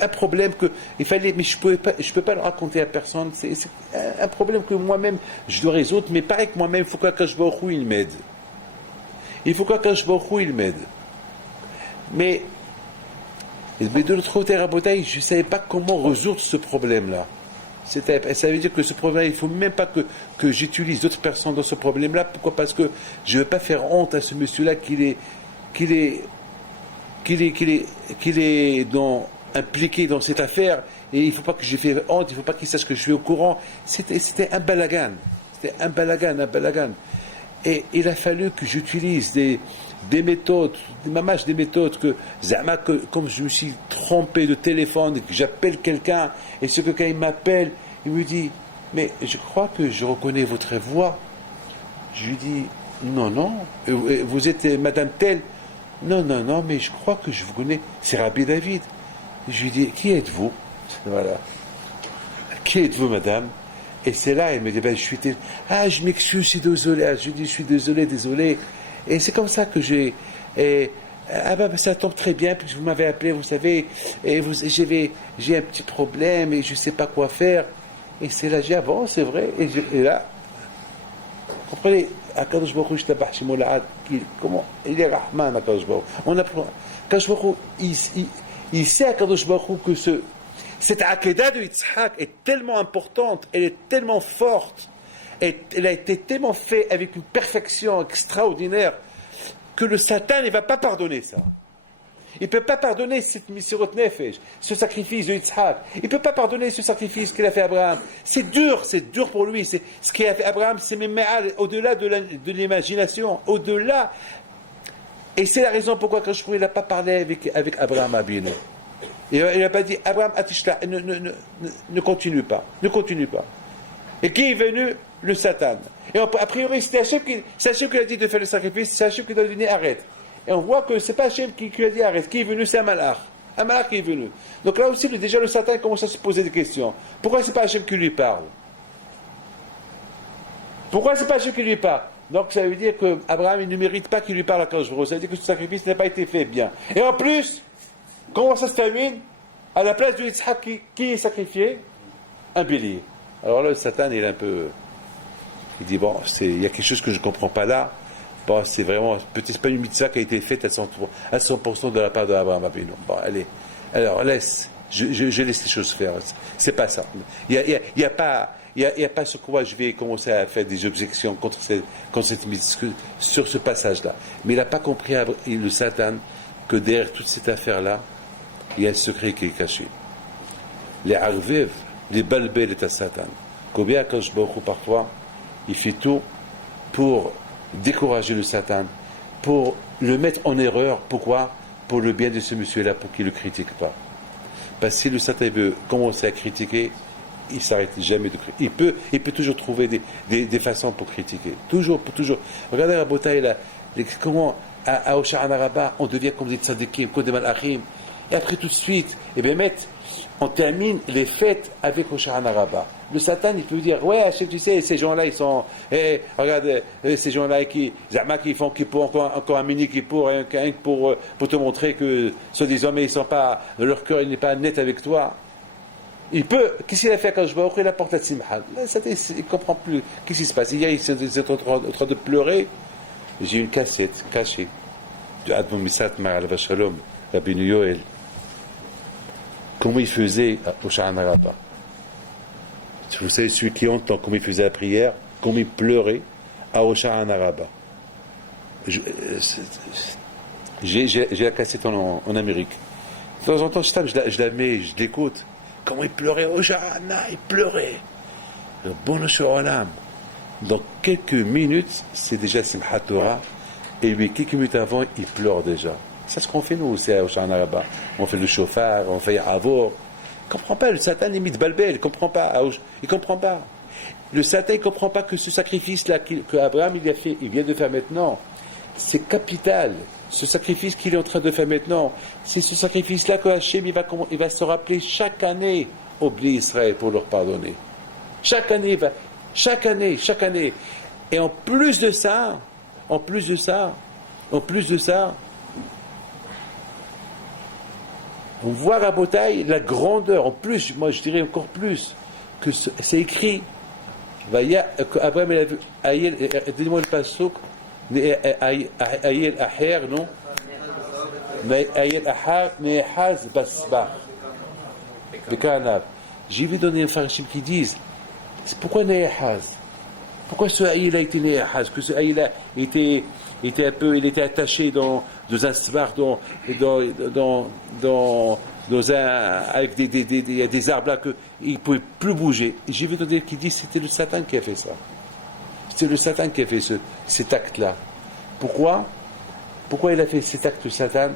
un problème que il fallait, mais je peux pas le raconter à personne. C'est un problème que moi-même je dois résoudre, mais pareil que moi-même, il faut qu'Akadosh Baruch Hu il m'aide. Mais de l'autre côté, Rabotai, je ne savais pas comment résoudre ce problème-là. Ça veut dire que ce problème-là, il ne faut même pas que j'utilise d'autres personnes dans ce problème-là. Pourquoi? Parce que je ne veux pas faire honte à ce monsieur-là qu'il est impliqué dans cette affaire, et il ne faut pas que je fasse honte, il ne faut pas qu'il sache que je suis au courant. C'était un balagan. Et il a fallu que j'utilise des méthodes, des méthodes comme je me suis trompé de téléphone, et que j'appelle quelqu'un, et ce que quand il m'appelle, il me dit, mais je crois que je reconnais votre voix. Je lui dis, non, non, vous êtes Madame telle. Non, non, non, mais je crois que je vous connais, c'est Rabbi David. Je lui dis, qui êtes-vous? Voilà. Qui êtes-vous, madame? Et c'est là, elle me dit, je m'excuse, je suis désolé. Je lui dis, je suis désolé. Et c'est comme ça que j'ai... ça tombe très bien, puisque vous m'avez appelé, vous savez, et j'ai un petit problème, et je ne sais pas quoi faire. Et c'est là, j'ai dit, ah bon, c'est vrai. Et là, comprenez, Akadosh Baruch Hu, Shtabach Shemo La'ad, comment il est Rahman, Akadosh Baruch Hu. On apprend, Akadosh Baruch Hu, il sait, Akadosh Baruch Hu, que cette Akedah de Yitzhak est tellement importante, elle est tellement forte, et elle a été tellement faite avec une perfection extraordinaire, que le Satan ne va pas pardonner ça. Il ne peut pas pardonner cette Misirot Nefesh, ce sacrifice de Yitzhak. Il ne peut pas pardonner ce sacrifice qu'il a fait Abraham. C'est dur pour lui. Ce qu'il a fait Abraham, c'est même au-delà de l'imagination, au-delà. Et c'est la raison pourquoi quand il n'a pas parlé avec Abraham Abinu. Il n'a pas dit, Abraham Atishla, ne continue pas. Et qui est venu? Le Satan. Et a priori, c'est Hachem qui a dit de faire le sacrifice, c'est Hachem qui doit donner arrête. Et on voit que ce n'est pas Hachem qui lui a dit arrête. Qui est venu? C'est un malach. Un malach qui est venu. Donc là aussi, déjà le Satan commence à se poser des questions. Pourquoi ce n'est pas Hachem qui lui parle? Donc ça veut dire qu'Abraham ne mérite pas qu'il lui parle à Kadosh Baruch Hu. Ça veut dire que ce sacrifice n'a pas été fait bien. Et en plus, comment ça se termine? À la place de Yitzhak, qui est sacrifié? Un bélier. Alors là, le Satan, il est un peu... Il dit, bon, il y a quelque chose que je ne comprends pas là. Bon, c'est vraiment, peut-être pas une mitzvah qui a été faite à 100% de la part d'Abraham Avinu. Bon, allez. Alors, je laisse les choses faire. C'est pas ça. Il y a pas sur quoi je vais commencer à faire des objections contre cette mitzvah, sur ce passage-là. Mais il n'a pas compris, le Satan, que derrière toute cette affaire-là, il y a un secret qui est caché. Les arvev, les balbel et à Satan. Combien quand je beaucoup parfois, il fait tout pour décourager le Satan, pour le mettre en erreur. Pourquoi? Pour le bien de ce monsieur-là, pour qu'il ne le critique pas. Parce que si le Satan veut commencer à critiquer, il ne s'arrête jamais de critiquer. Il peut toujours trouver des façons pour critiquer. Toujours. Regardez la bataille, comment à Hosha'ana Rabbah, on devient comme des tzadikim, comme des malachim. Et après tout de suite, on termine les fêtes avec Hosha'ana Rabbah. Le Satan, il peut dire, ouais, Hachem, tu sais, ces gens-là, ils sont, regarde, ces gens-là qui font encore un mini Kippour, pour te montrer que, soi-disant, mais ils sont pas, leur cœur, il n'est pas net avec toi. Qu'est-ce qu'il a fait quand je vois, il apporte la Tzimcha. Le Satan, il ne comprend plus. Qu'est-ce qui se passe? Hier, il est en train de pleurer. J'ai une cassette cachée de Admon Misat Ma'al Vashalom, Rabbeinu Yoel. Comment il faisait au Hosha'ana Rabbah. Vous savez, celui qui entend comment il faisait la prière, comment il pleurait à Hosha'ana Rabbah. J'ai la cassette en Amérique. De temps en temps, je la mets, je l'écoute. Comment il pleurait, Hosha'ana, il pleurait. Le bon Olam. Dans quelques minutes, c'est déjà Simchat Torah. Et lui, quelques minutes avant, il pleure déjà. C'est ce qu'on fait nous, c'est à Hosha'ana Rabbah. On fait le chauffard, on fait Avor. Il ne comprend pas, le Satan imite Balbel, il ne comprend pas. Le Satan, il ne comprend pas que ce sacrifice-là que Abraham il a fait, il vient de faire maintenant, c'est capital. Ce sacrifice qu'il est en train de faire maintenant, c'est ce sacrifice-là que Hachem il va se rappeler chaque année au Bnei Israël pour leur pardonner. Chaque année. Et en plus de ça, on voit à Botaï la grandeur, en plus, moi je dirais encore plus, que c'est écrit, Abraham il a vu, dis-moi le pasuk, Ayel Aher, non? Ayel Aher, Nehaz Basba. J'ai vu donner un farishim qui disent, pourquoi Nehaz? Pourquoi ce Ayel a été Nehaz? Que ce Ayel était il était attaché dans un svar, avec des arbres là qu'il ne pouvait plus bouger. Et j'ai vu donner qui dit que c'était le Satan qui a fait ça. C'est le Satan qui a fait cet acte-là. Pourquoi il a fait cet acte, le Satan?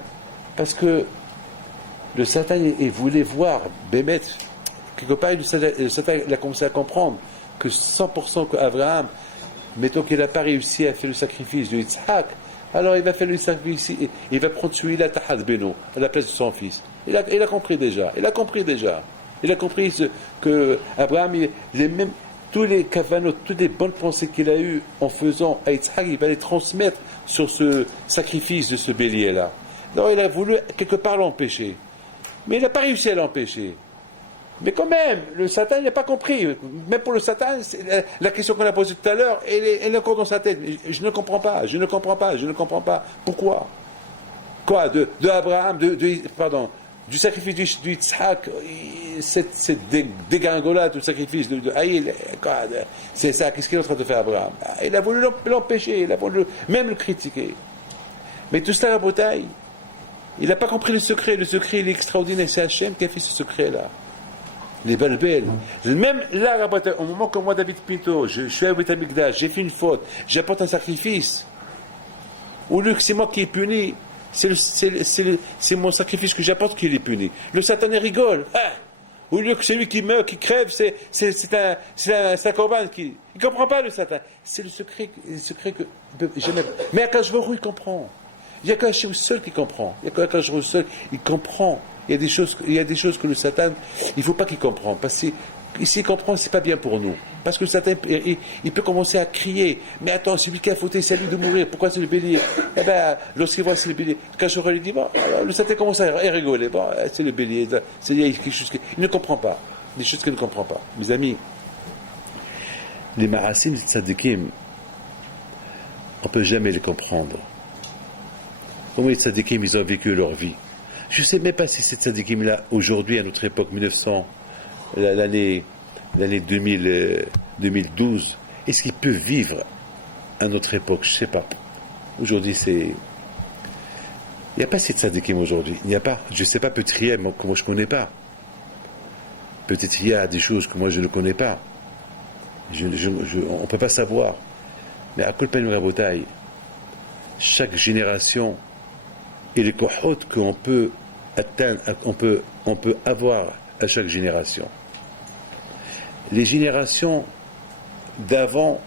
Parce que le Satan, il voulait voir, Bémet, quelque part, le Satan il a commencé à comprendre que 100% qu'Abraham, mettons qu'il n'a pas réussi à faire le sacrifice de Yitzhak, alors il va faire le sacrifice, il va prendre celui-là, Tahad Beno, à la place de son fils. Il a compris déjà. Il a compris que Abraham, même tous les kavanot, toutes les bonnes pensées qu'il a eues en faisant à Yitzhak, il va les transmettre sur ce sacrifice de ce bélier-là. Alors il a voulu quelque part l'empêcher. Mais il n'a pas réussi à l'empêcher. Mais quand même, le Satan, il n'a pas compris. Même pour le Satan, la question qu'on a posée tout à l'heure, elle est encore dans sa tête. Je ne comprends pas. Pourquoi? Quoi? De Abraham, du sacrifice du Yitzhak, cette dégringolade, le sacrifice de Haïl, c'est ça, qu'est-ce qu'il est en train de faire Abraham? Il a voulu l'empêcher, il a voulu même le critiquer. Mais tout cela, la bataille, il n'a pas compris le secret, il est extraordinaire, c'est Hachem qui a fait ce secret-là. Les balbels. Même là, au moment que moi, David Pinto, je suis à Beth Amikdash, j'ai fait une faute, j'apporte un sacrifice, au lieu que c'est moi qui est puni, c'est mon sacrifice que j'apporte qui est puni. Le Satan rigole. Au lieu que c'est lui qui meurt, qui crève, c'est un corban qui. Il ne comprend pas le Satan. C'est le secret que jamais. Mais Akash Baruch Hu, il comprend. Il n'y a qu'Akash seul qui comprend. Il comprend. Il y a des choses que le Satan, il ne faut pas qu'il comprenne. Parce que s'il comprend, ce n'est pas bien pour nous. Parce que le Satan, il peut commencer à crier. Mais attends, celui qui a fauté, c'est à lui de mourir. Pourquoi c'est le bélier? Eh bien, lorsqu'il voit c'est le bélier, quand je lui dis, bon, alors, le Satan commence à rigoler. Bon, c'est le bélier. Il y a quelque chose il ne comprend pas. Des choses qu'il ne comprend pas. Mes amis, les ma'asim tzadikim, on ne peut jamais les comprendre. Comment les tzadikim, ils ont vécu leur vie? Je ne sais même pas si ces tzadikim-là, aujourd'hui, à notre époque, 1900, l'année 2012, est-ce qu'ils peuvent vivre à notre époque? Je ne sais pas. Aujourd'hui, il n'y a pas ces tzadikim aujourd'hui. Il n'y a pas. Je ne sais pas, peut-être que moi je ne connais pas. Peut-être qu'il y a des choses que moi je ne connais pas. On ne peut pas savoir. Mais à Kolpen Rabotai, chaque génération et les kohot qu'on peut atteindre, on peut avoir à chaque génération. Les générations d'avant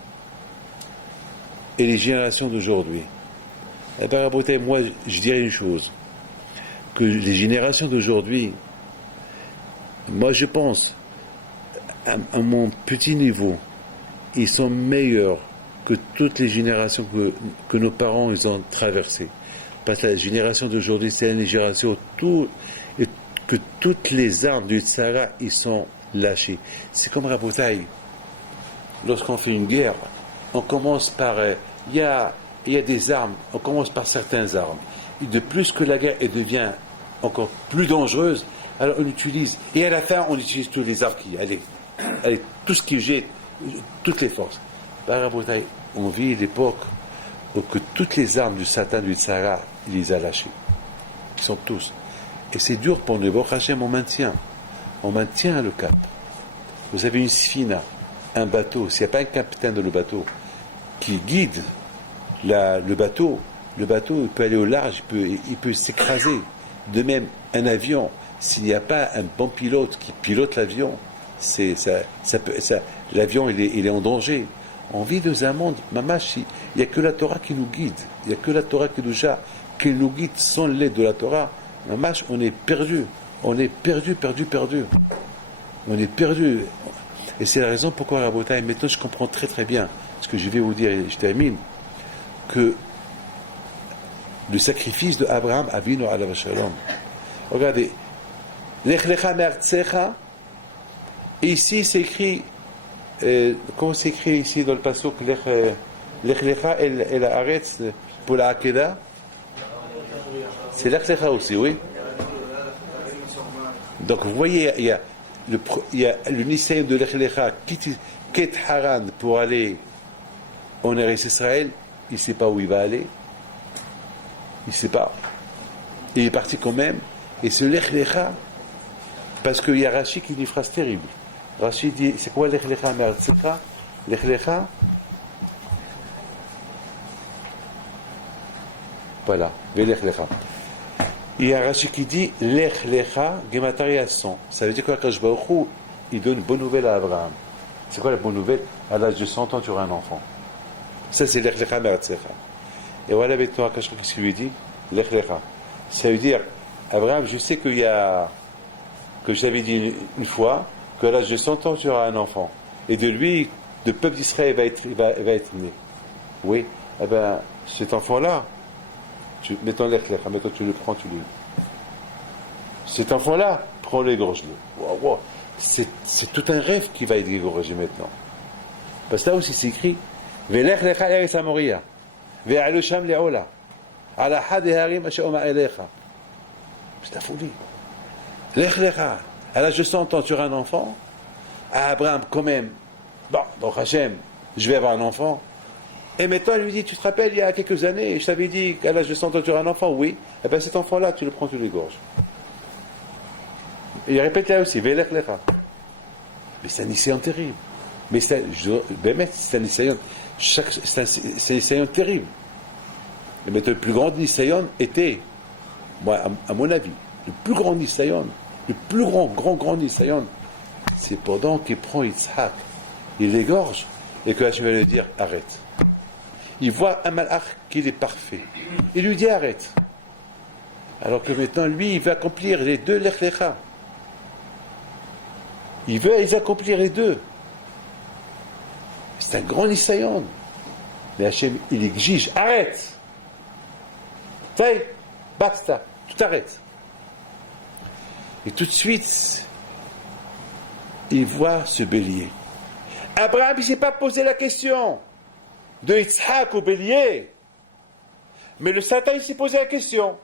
et les générations d'aujourd'hui. Eh bien, Rabotai, moi, je dirais une chose, que les générations d'aujourd'hui, moi, je pense, à mon petit niveau, ils sont meilleurs que toutes les générations que nos parents ils ont traversées. Parce que la génération d'aujourd'hui, c'est une génération que toutes les armes du Tzara, ils sont lâchées. C'est comme Rabotai. Lorsqu'on fait une guerre, on commence par... Il y a des armes, on commence par certaines armes. Et de plus que la guerre elle devient encore plus dangereuse, alors on utilise... Et à la fin, on utilise toutes les armes qui... Allez, tout ce qui jette, toutes les forces. Par Rabotai, on vit l'époque où que toutes les armes du Satan, du Tzara, il les a lâchées. Ils sont tous. Et c'est dur pour nous. Baruch Hashem, on maintient le cap. Vous avez une sfina, un bateau. S'il n'y a pas un capitaine de le bateau qui guide le bateau il peut aller au large, il peut s'écraser. De même, un avion, s'il n'y a pas un bon pilote qui pilote l'avion, l'avion il est en danger. On vit dans un monde, mamash, il n'y a que la Torah qui nous guide. Il n'y a que la Torah qui nous guide. Sans l'aide de la Torah, mamash, on est perdu. On est perdu. On est perdu. Et c'est la raison pourquoi, Rabotai, maintenant je comprends très très bien ce que je vais vous dire, et je termine, que le sacrifice de Abraham Avinu alav shalom. Regardez, Lech lecha me'artzecha, et ici c'est écrit, comment c'est écrit ici dans le pasuk, Lech lecha el haaretz pour la Hakeda? C'est Lech lecha aussi, oui. Donc vous voyez, il y a le Nisaïm de Lech lecha, Ket Haran pour aller en Eretz Israël, il ne sait pas où il va aller. Il ne sait pas. Il est parti quand même. Et ce Lech Lecha, parce qu'il y a Rashi qui dit une phrase terrible. Rashi dit, c'est quoi Lech Lecha me'artzecha? Lech Lecha, Voilà, Velech Lecha. Il y a un Rashi qui dit Lech Lecha Gemataria 100. Ça veut dire quoi, Kadosh Baruch Hu, il donne une bonne nouvelle à Abraham. C'est quoi la bonne nouvelle? À l'âge de 100 ans, tu auras un enfant. Ça, c'est Lech Lecha Meratzecha. Et voilà, maintenant, Kadosh Baruch Hu, qu'est-ce qu'il lui dit? Lech Lecha. Ça veut dire, Abraham, je sais qu'il y a, que je t'avais dit une fois, qu'à l'âge de 100 ans, tu auras un enfant. Et de lui, le peuple d'Israël va être né. Oui, eh bien, cet enfant-là, mettons Lech Lecha, maintenant tu le prends, tu le. Cet enfant-là, prends-le, égorge-le. Wow, wow. C'est tout un rêve qui va être égorgé maintenant. Parce que là aussi c'est écrit Velech lecha eretz hamoria, ve'alu sham le'ola, ala had harim asher oma elecha. C'est la folie. Lech lecha, à l'âge de 100 ans, tu auras un enfant. À Abraham, quand même, bon, donc Hachem, je vais avoir un enfant. Et maintenant, il lui dit, tu te rappelles, il y a quelques années, je t'avais dit qu'à l'âge de 100 ans, tu auras un enfant. Oui. Et bien cet enfant-là, tu le prends, tu l'égorges. Et il répète là aussi, Velech lecha. Mais c'est un Nisayon terrible. Mais c'est un Nisayon, c'est un Nisayon terrible. Et maintenant, le plus grand Nisayon était, moi, à mon avis, le plus grand Nisayon, le plus grand Nisayon, c'est pendant qu'il prend Yitzhak, il l'égorge, et que Hachem va lui dire, arrête. Il voit un malach qu'il est parfait. Il lui dit, arrête. Alors que maintenant, lui, il veut accomplir les deux Lech Lecha. Il veut les accomplir les deux. C'est un grand Nisayon. Mais Hachem, il exige, arrête. Ça y est, basta, tout arrête. Et tout de suite, il voit ce bélier. Abraham, il ne s'est pas posé la question de Yitzhak au bélier. Mais le Satan, il s'est posé la question.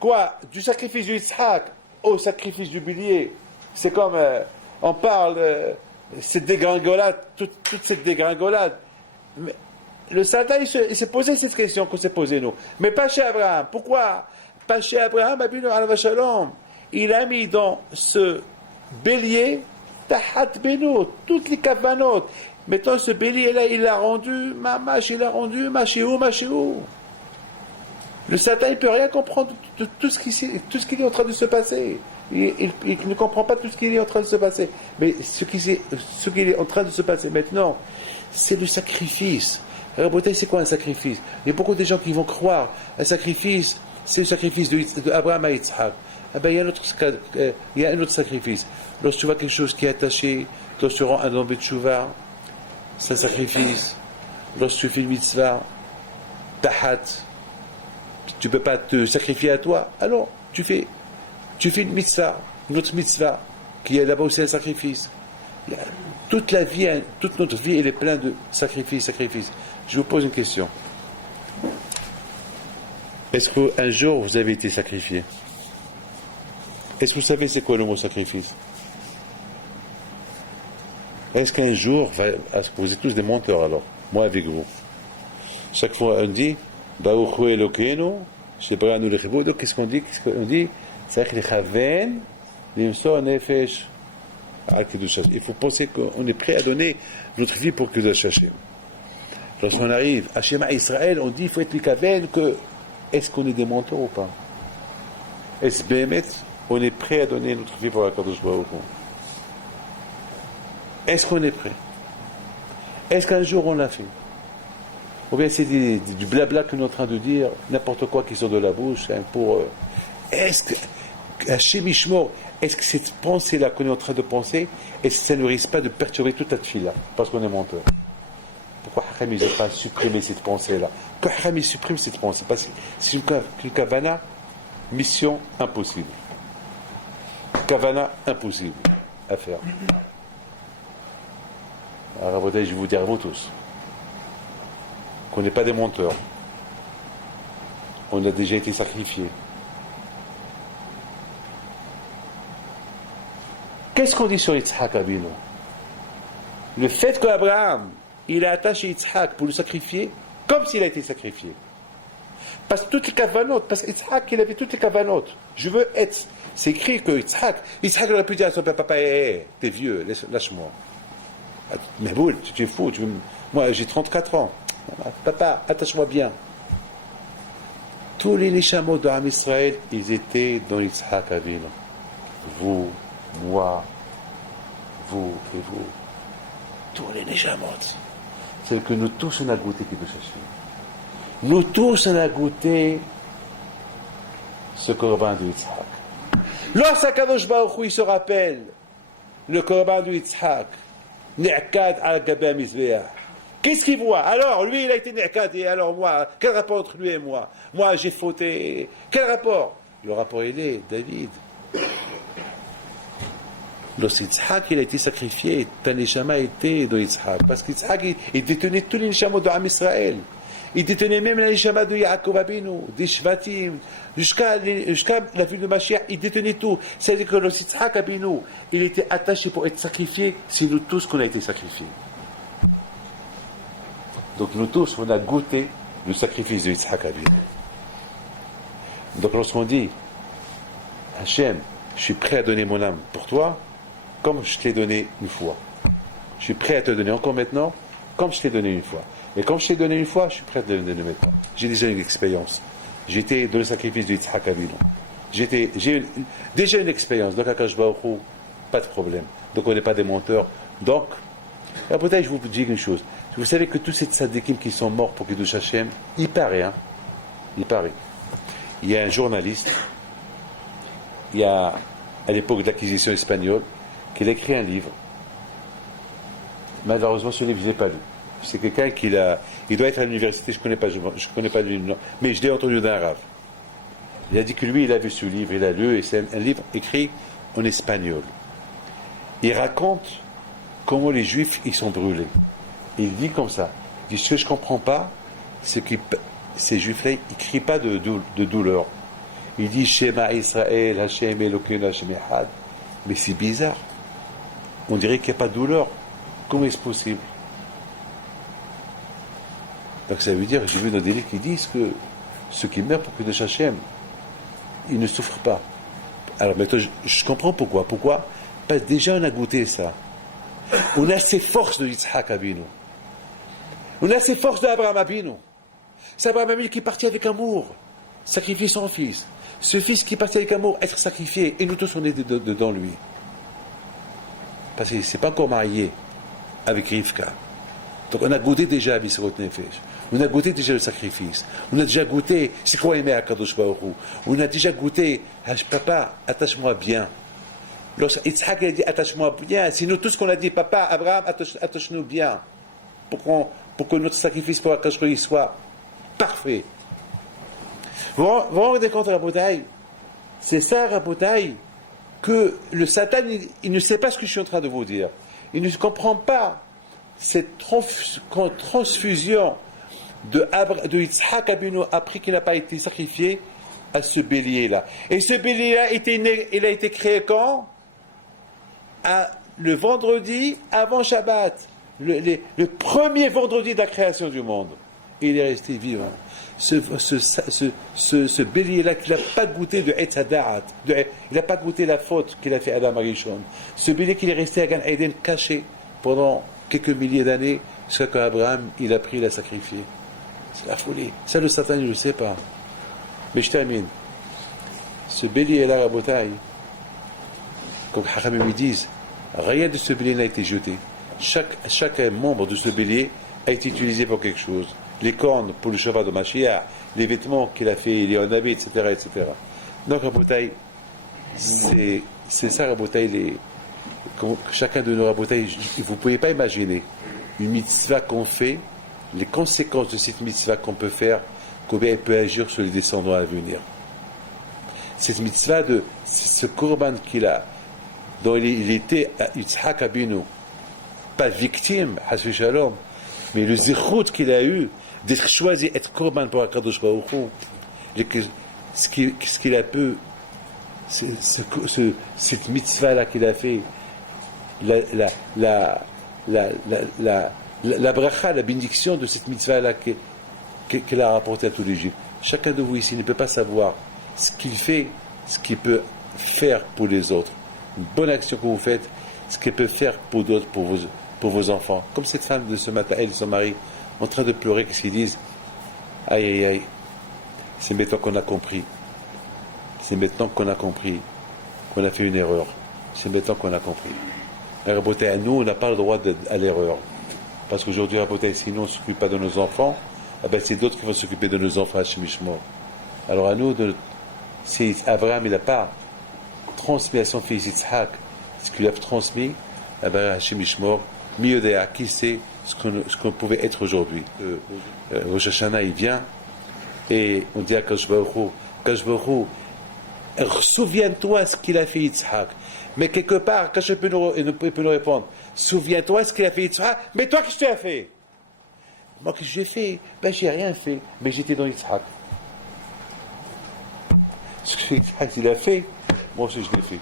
Quoi? Du sacrifice de Yitzhak au sacrifice du bélier. C'est comme, on parle, cette dégringolade, toute cette dégringolade. Mais le Satan, il s'est posé cette question qu'on s'est posée, nous. Mais pas chez Abraham. Pourquoi? Pas chez Abraham, Abinu Alav Shalom. Il a mis dans ce bélier, Tahat Beno, toutes les kavanot. Maintenant, ce bélier-là, il l'a rendu, Mamash, il l'a rendu, Machéou. Le Satan, il ne peut rien comprendre de tout ce qui est en train de se passer. Il ne comprend pas tout ce qui est en train de se passer. Mais ce qui est en train de se passer maintenant, c'est le sacrifice. Alors, c'est quoi un sacrifice? Il y a beaucoup de gens qui vont croire un sacrifice, c'est le sacrifice d'Abraham à Yitzhak. Ah ben, il y a un autre sacrifice. Lorsque tu vois quelque chose qui est attaché, lorsque tu rends un homme de tchouva, c'est un sacrifice. Lorsque tu fais une mitzvah, tahat, tu ne peux pas te sacrifier à toi, alors tu fais une mitzvah, une autre mitzvah, qui est là-bas aussi un sacrifice. Toute notre vie, elle est pleine de sacrifices. Je vous pose une question. Est-ce qu'un jour vous avez été sacrifié? Est-ce que vous savez c'est quoi le mot sacrifice? Est-ce qu'un jour, vous êtes tous des menteurs alors, moi avec vous. Chaque fois on dit, Baruch Elokeinu, Shebaranu Lechivodo, qu'est-ce qu'on dit? C'est Lechaven, Limsor Nefesh, Al Kiddush Hashem. Il faut penser qu'on est prêt à donner notre vie pour Kiddush Hashem. Lorsqu'on arrive à Shema Israël, on dit, il faut être Likaven, que est-ce qu'on est des menteurs ou pas? Est-ce Bémet, on est prêt à donner notre vie pour la Kadosh Baruch Hu? Est-ce qu'on est prêt? Est-ce qu'un jour on l'a fait? Ou bien c'est du blabla qu'on est en train de dire, n'importe quoi qui sort de la bouche, hein, pour... est-ce que, Hachem Ishmor, est-ce que cette pensée-là qu'on est en train de penser, est-ce que ça ne risque pas de perturber toute la tefila, parce qu'on est menteur? Pourquoi Hachem il n'a pas supprimé cette pensée-là? Que Hachem il supprime cette pensée? Parce que c'est une kavana, mission impossible. Kavana impossible à faire. Alors, je vais vous dire à vous tous qu'on n'est pas des menteurs. On a déjà été sacrifiés. Qu'est-ce qu'on dit sur Yitzhak Abinu? Le fait qu'Abraham, il a attaché Yitzhak pour le sacrifier, comme s'il a été sacrifié. Parce que toutes les kavanotes, parce qu'Yitzhak, il avait toutes les kavanotes. Je veux être. C'est écrit que Yitzhak aurait pu dire à son père, papa, t'es vieux, lâche-moi. Mais boule, tu es fou. Moi, j'ai 34 ans. Papa, attache-moi bien. Tous les Neshamot de Am Israël, ils étaient dans Yitzhak Avinu. Vous, moi, vous et vous. Tous les Neshamot. C'est que nous tous on a goûté Kiddush Hashem. Nous tous on a goûté ce Korban de Yitzhak. Lorsqu'Akadosh Baruch Hu il se rappelle le Korban de Yitzhak, Ne'akad al-Gabé Mizbeah. Qu'est-ce qu'il voit? Alors, lui, il a été Ne'akad, et alors moi, quel rapport entre lui et moi? Moi, j'ai fauté. Quel rapport? Le rapport, il est David. Lorsqu'Yitzhak, il a été sacrifié, Taneshama était dans Yitzhak. Parce qu'Yitzhak, il détenait tous les Neshamot de Am Israël. Il détenait même la Neshama de Yaakov Abinu, des Shvatim, jusqu'à la ville de Mashiach, il détenait tout. C'est-à-dire que le Yitzhak Abinu, il était attaché pour être sacrifié, c'est nous tous qu'on a été sacrifiés. Donc nous tous, on a goûté le sacrifice de Yitzhak Abinu. Donc lorsqu'on dit, Hachem, je suis prêt à donner mon âme pour toi, comme je te l'ai donné une fois. Je suis prêt à te donner encore maintenant, comme je t'ai donné une fois. Et comme je t'ai donné une fois, je suis prêt à te donner maintenant. J'ai déjà une expérience. J'étais dans le sacrifice de Yitzhak Avinu. J'ai déjà une expérience. Donc, Akash Baruch Hu, pas de problème. Donc, on n'est pas des menteurs. Donc, peut-être je vous dis une chose. Vous savez que tous ces tzadikim qui sont morts pour Kiddush Hashem, il paraît. Il y a un journaliste, il y a, à l'époque de l'acquisition espagnole, qui a écrit un livre. Malheureusement, ce livre, je ne l'ai pas lu. C'est quelqu'un il doit être à l'université, je ne connais pas le nom, mais je l'ai entendu d'un rave. Il a dit que lui, il a vu ce livre, il a lu, et c'est un livre écrit en espagnol. Il raconte comment les Juifs, ils sont brûlés. Et il dit comme ça, il dit, ce que je ne comprends pas, c'est que ces Juifs-là, ils ne crient pas de douleur. Il dit, Shema Israël, Hashem Elokeinu, Hashem Echad. Mais c'est bizarre. On dirait qu'il n'y a pas de douleur. Comment est-ce possible? Donc ça veut dire, j'ai vu dans des livres qui disent que ceux qui meurent pour Kiddush Hashem, ils ne souffrent pas. Alors maintenant, je comprends pourquoi. Pourquoi? Parce que déjà on a goûté ça. On a ces forces de Yitzhak Abinu. On a ces forces d'Abraham Abinu. C'est Abraham Abinu qui est parti avec amour, sacrifier son fils. Ce fils qui est parti avec amour, être sacrifié, et nous tous on est dedans lui. Parce qu'il ne s'est pas encore marié avec Rivka. Donc on a goûté déjà à Bisrot Nefesh. On a goûté déjà le sacrifice. On a déjà goûté, c'est quoi aimer à Kadosh Baruch Hu. On a déjà goûté, papa, attache-moi bien. Lorsque Yitzhak a dit attache-moi bien, c'est nous tous qu'on a dit, papa, Abraham, attache-nous bien. Pour que notre sacrifice pour Akash Baruch Hu soit parfait. Vous vous rendez compte, Rabotai? C'est ça, Rabotai, que le Satan, il ne sait pas ce que je suis en train de vous dire. Il ne comprend pas cette transfusion de Yitzhak Abinu après qu'il n'a pas été sacrifié à ce bélier-là. Et ce bélier-là, il a été créé quand? Le vendredi avant Shabbat. Le premier vendredi de la création du monde. Et il est resté vivant. Ce bélier-là qui n'a pas goûté de Etz Hadarat, il n'a pas goûté la faute qu'il a fait Adam Arishon. Ce bélier qui est resté à Gan Eden caché pendant quelques milliers d'années, jusqu'à qu'Abraham, il a pris, il a sacrifié. C'est la folie. Ça, le Satan, il ne le sait pas. Mais je termine. Ce bélier-là, à Botaï, comme Haramim disent, rien de ce bélier n'a été jeté. Chaque membre de ce bélier a été utilisé pour quelque chose. Les cornes pour le cheval de Mashiach, les vêtements qu'il a fait, les habits, etc., etc. Donc, Rabotai, c'est ça, Rabotai, chacun de nos Rabotai, vous ne pouvez pas imaginer une mitzvah qu'on fait, les conséquences de cette mitzvah qu'on peut faire, combien elle peut agir sur les descendants à venir. Cette mitzvah de ce korban qu'il a, dont il était Yitzhak Abinu, pas victime, Hashem Shalom, mais le zichut qu'il a eu d'être choisi, être korban pour Akadosh Baruch Hu, ce qu'il a pu, cette mitzvah-là qu'il a fait, la bracha, la bénédiction de cette mitzvah-là qu'il a rapportée à tous les Juifs. Chacun de vous ici ne peut pas savoir ce qu'il fait, ce qu'il peut faire pour les autres. Une bonne action que vous faites, ce qu'il peut faire pour d'autres, pour vos enfants. Comme cette femme de ce matin, elle et son mari, en train de pleurer, qu'est-ce qu'ils disent? Aïe, aïe, aïe. C'est maintenant qu'on a compris. C'est maintenant qu'on a compris qu'on a fait une erreur. C'est maintenant qu'on a compris. Et Rabotai, nous, on n'a pas le droit à l'erreur. Parce qu'aujourd'hui, Rabotai, si nous, on ne s'occupe pas de nos enfants, eh ben, c'est d'autres qui vont s'occuper de nos enfants à Shemishmor. Alors à nous, si Abraham, il n'a pas transmis à son fils Yitzhak ce qu'il a transmis, eh ben, Hachem Ishmor, Miyodea, qui sait ce qu'on pouvait être aujourd'hui. Rosh Hashanah, il vient, et on dit à Kadosh Baruch Hu, souviens-toi ce qu'il a fait Yitzhak. Mais quelque part, Kadosh peut nous répondre, souviens-toi ce qu'il a fait Yitzhak, mais toi, qu'est-ce que tu as fait? Moi, qu'est-ce que j'ai fait? Ben, j'ai rien fait, mais j'étais dans Yitzhak. Ce que Yitzhak, il a fait, moi aussi, je l'ai fait.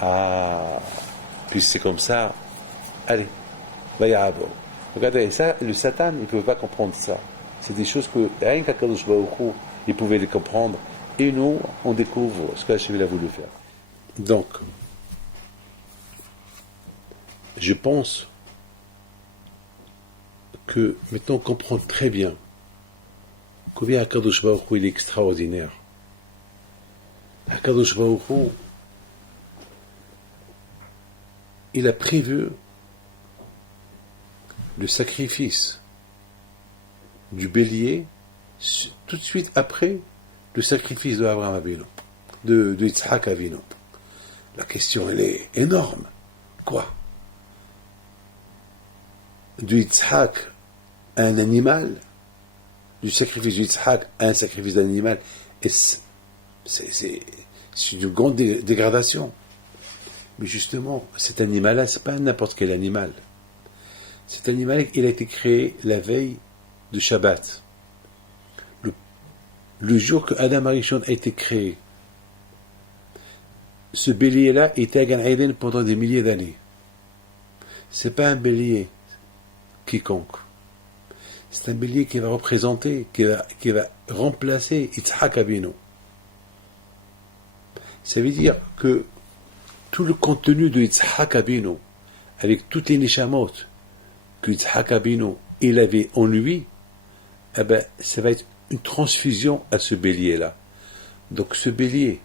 Ah, puis c'est comme ça. Allez, Vayabo. Regardez, ça, le Satan, il ne pouvait pas comprendre ça. C'est des choses que rien qu'Akadosh Baruch Hu, il pouvait les comprendre. Et nous, on découvre ce qu'Hachem a voulu faire. Donc, je pense que maintenant on comprend très bien combien Akadosh Baruch Hu, il est extraordinaire. Akadosh Baruch Hu, il a prévu le sacrifice du bélier tout de suite après le sacrifice de Abraham Avinu, de Yitzhak Avinu. La question, elle est énorme. Quoi? De Yitzhak à un animal, du sacrifice de Yitzhak à un sacrifice d'animal, et c'est une grande dégradation. Mais justement, cet animal-là, c'est pas n'importe quel animal. Cet animal, il a été créé la veille de Shabbat. Le jour que Adam Arishon a été créé, ce bélier-là était à Gan Eden pendant des milliers d'années. C'est pas un bélier quiconque. C'est un bélier qui va représenter, qui va remplacer Yitzhak Avinu. Ça veut dire que tout le contenu de Yitzhak Avinu, avec toutes les neshamot que Yitzhak Avinu il avait en lui, eh ben, ça va être une transfusion à ce bélier-là. Donc ce bélier-là,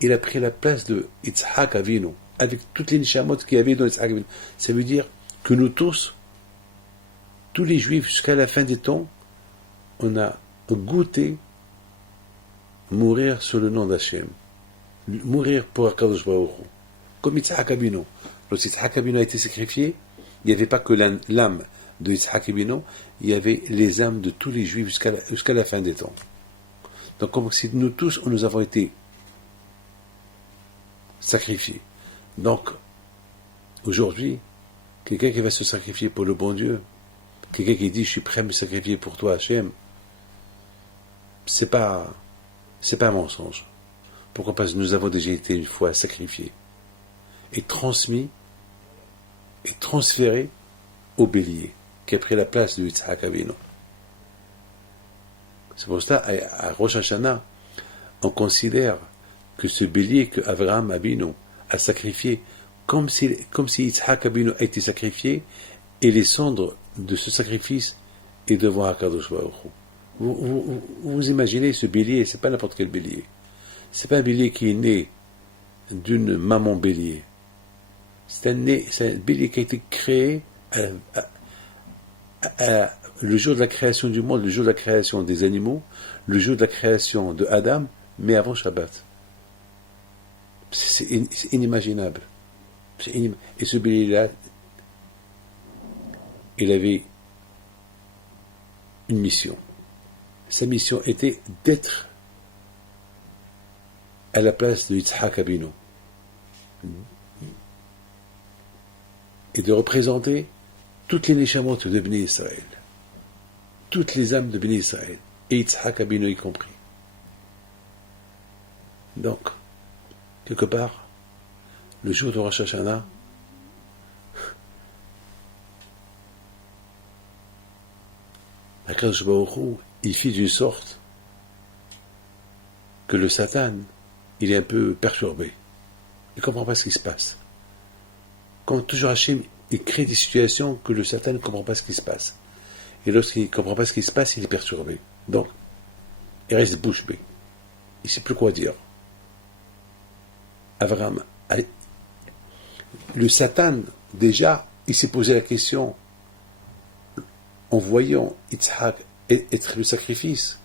il a pris la place de Yitzhak Avinu, avec toutes les neshamot qu'il y avait dans Yitzhak Avinu. Ça veut dire que nous tous les juifs, jusqu'à la fin des temps, on a goûté mourir sur le nom d'Hachem. Mourir pour Akadosh Baruch Hu. Comme Yitzhak Avinu. Lorsque Yitzhak Avinu a été sacrifié, il n'y avait pas que l'âme de Yitzhak Avinu, il y avait les âmes de tous les juifs jusqu'à la fin des temps. Donc comme si nous tous, nous avons été sacrifiés. Donc, aujourd'hui, quelqu'un qui va se sacrifier pour le bon Dieu, quelqu'un qui dit, je suis prêt à me sacrifier pour toi, Hachem, c'est pas un mensonge. Pourquoi? Parce que nous avons déjà été une fois sacrifiés et transmis et transférés au bélier qui a pris la place de Yitzhak Avinu. C'est pour cela, à Rosh Hashanah, on considère que ce bélier que Abraham Avinu a sacrifié, comme si Yitzhak Avinu a été sacrifié, et les cendres de ce sacrifice est devant Akadosh Baruch Hu. Vous imaginez ce bélier, c'est pas n'importe quel bélier. C'est pas un bélier qui est né d'une maman bélier. C'est un bélier qui a été créé le jour de la création du monde, le jour de la création des animaux, le jour de la création de Adam, mais avant Shabbat. C'est inimaginable. Et ce bélier-là, il avait une mission. Sa mission était d'être à la place de Yitzhak Avinu et de représenter toutes les neshamot de Bnei Israël, toutes les âmes de Bnei Israël, et Yitzhak Avinu y compris. Donc, quelque part, le jour de Rosh Hashanah, Akadosh Baruch Hu, il fit d'une sorte que le Satan, il est un peu perturbé. Il ne comprend pas ce qui se passe. Quand toujours Hachem, il crée des situations que le Satan ne comprend pas ce qui se passe. Et lorsqu'il ne comprend pas ce qui se passe, il est perturbé. Donc, il reste bouche bée. Il ne sait plus quoi dire. Abraham, le Satan, déjà, il s'est posé la question, en voyant Yitzhak être le sacrifice.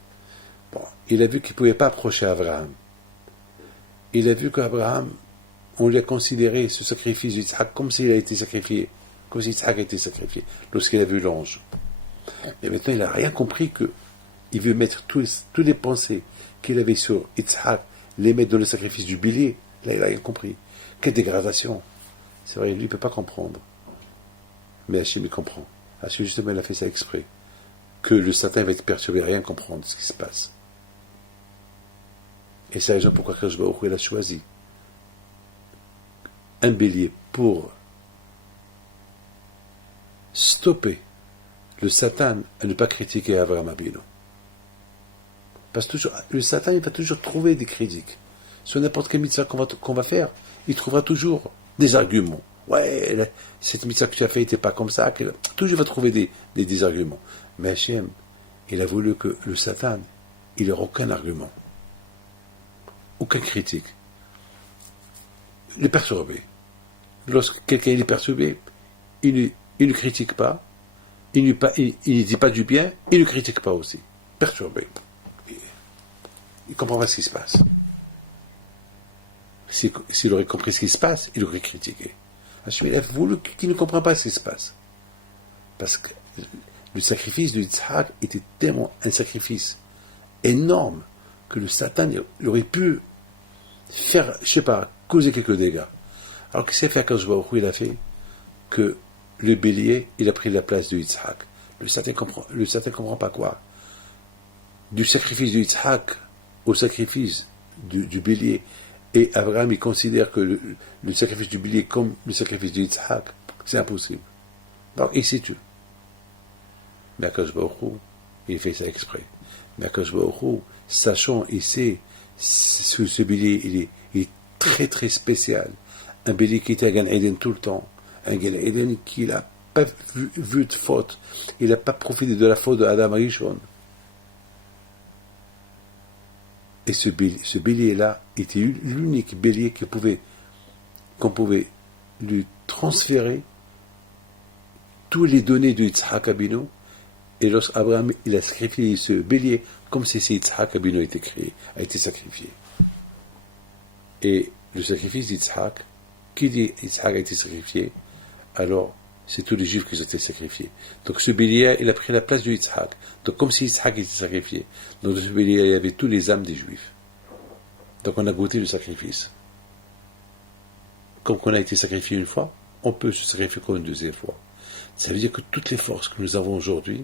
Bon, il a vu qu'il ne pouvait pas approcher Abraham. Il a vu qu'Abraham, on lui a considéré ce sacrifice d'Yitzhak comme s'il a été sacrifié, comme si Yitzhak a été sacrifié, lorsqu'il a vu l'ange. Mais maintenant, il n'a rien compris qu'il veut mettre toutes les pensées qu'il avait sur Yitzhak, les mettre dans le sacrifice du bélier. Là, il n'a rien compris. Quelle dégradation. C'est vrai, lui, il ne peut pas comprendre. Mais Hachem, il comprend. Hachem, justement, il a fait ça exprès. Que le Satan va être perturbé, rien comprendre ce qui se passe. Et c'est la raison pourquoi Kadosh Baruch Hu, il a choisi un bélier pour stopper le Satan à ne pas critiquer Avraham Avinu. Parce que toujours, le Satan, il va toujours trouver des critiques. Sur n'importe quelle mitzvah qu'on va faire, il trouvera toujours des arguments. Ouais, cette mitzvah que tu as fait n'était pas comme ça. Toujours, il va trouver des arguments. Mais Hachem, il a voulu que le Satan, il n'ait aucun argument. Aucune critique. Il est perturbé. Lorsque quelqu'un est perturbé, il ne critique pas, il ne dit pas du bien, il ne critique pas aussi. Perturbé. Il ne comprend pas ce qui se passe. S'il aurait compris ce qui se passe, il aurait critiqué. Il a voulu qu'il ne comprenne pas ce qui se passe. Parce que le sacrifice de Yitzhak était tellement un sacrifice énorme que le Satan il aurait pu faire, je ne sais pas, causer quelques dégâts. Alors qu'est-ce qu'il a fait à Kadosh Baruch Hu? Il a fait que le bélier, il a pris la place de Yitzhak. Le Satan comprend pas quoi. Du sacrifice de Yitzhak au sacrifice du bélier. Et Abraham, il considère que le sacrifice du bélier comme le sacrifice de Yitzhak. C'est impossible. Donc, il s'y tue. Mais Akadosh Baruch Hu, il fait ça exprès. Mais Akadosh Baruch Hu, sachant, il sait, ce bélier, il est très très spécial. Un bélier qui était à Gan Eden tout le temps. Un Gan Eden qui n'a pas vu de faute. Il n'a pas profité de la faute de Adam Rishon. Et ce bélier-là était l'unique bélier qu'on pouvait lui transférer tous les données de Yitzhak Abinu. Et lorsqu'Abraham il a sacrifié ce bélier, comme si Yitzhak Abinu a été sacrifié. Et le sacrifice d'Yitzhak, qui dit Yitzhak a été sacrifié, alors c'est tous les juifs qui ont été sacrifiés. Donc ce bélier, il a pris la place de Yitzhak. Donc comme si Yitzhak était sacrifié, dans ce bélier, il y avait tous les âmes des juifs. Donc on a goûté le sacrifice. Comme on a été sacrifié une fois, on peut se sacrifier comme une deuxième fois. Ça veut dire que toutes les forces que nous avons aujourd'hui,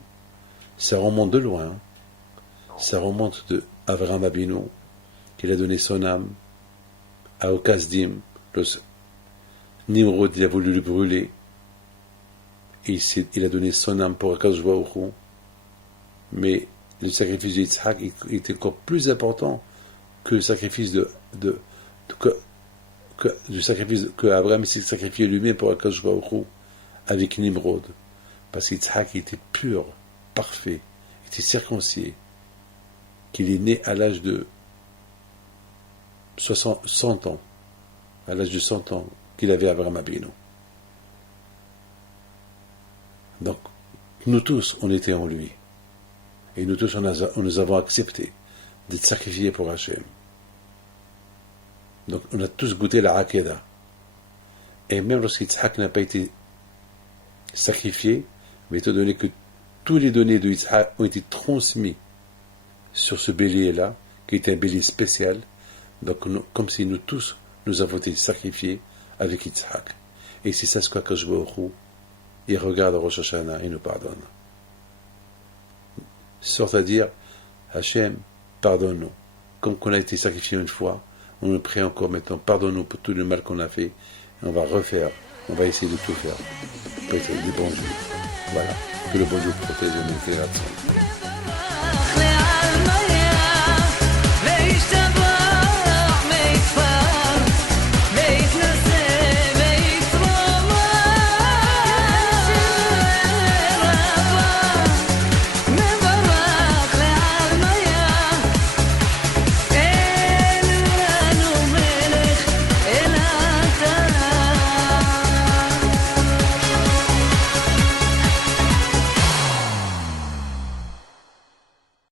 ça remonte de loin. Ça remonte de Avraham Avinu, qu'il a donné son âme à Okazdim. Nimrod, il a voulu le brûler. Et il a donné son âme pour Akadosh Baruch Hu. Mais le sacrifice de Yitzhak était encore plus important que le sacrifice du sacrifice que Abraham s'est sacrifié lui-même pour Akadosh Baruch Hu avec Nimrod. Parce qu'Yitzhak était pur, parfait, était circoncis, qu'il est né à l'âge de 100 ans, à l'âge de 100 ans qu'il avait Abraham Avinu. Donc, nous tous, on était en lui. Et nous tous, nous avons accepté d'être sacrifiés pour Hachem. Donc, on a tous goûté la Akedah. Et même lorsqu'Yitzhak n'a pas été sacrifié, mais étant donné que tous les données de Yitzhak ont été transmis sur ce bélier-là, qui était un bélier spécial, donc comme si nous tous, nous avons été sacrifiés avec Yitzhak. Et c'est ça ce qu'Akadosh Baruch Hu, il regarde Rosh Hashanah et nous pardonne. Sorte à dire, Hachem, pardonne-nous. Comme qu'on a été sacrifié une fois, on nous prie encore maintenant, pardonne-nous pour tout le mal qu'on a fait, et on va refaire, on va essayer de tout faire pour être des bons juifs. Voilà, que le bon Dieu protège nos générations.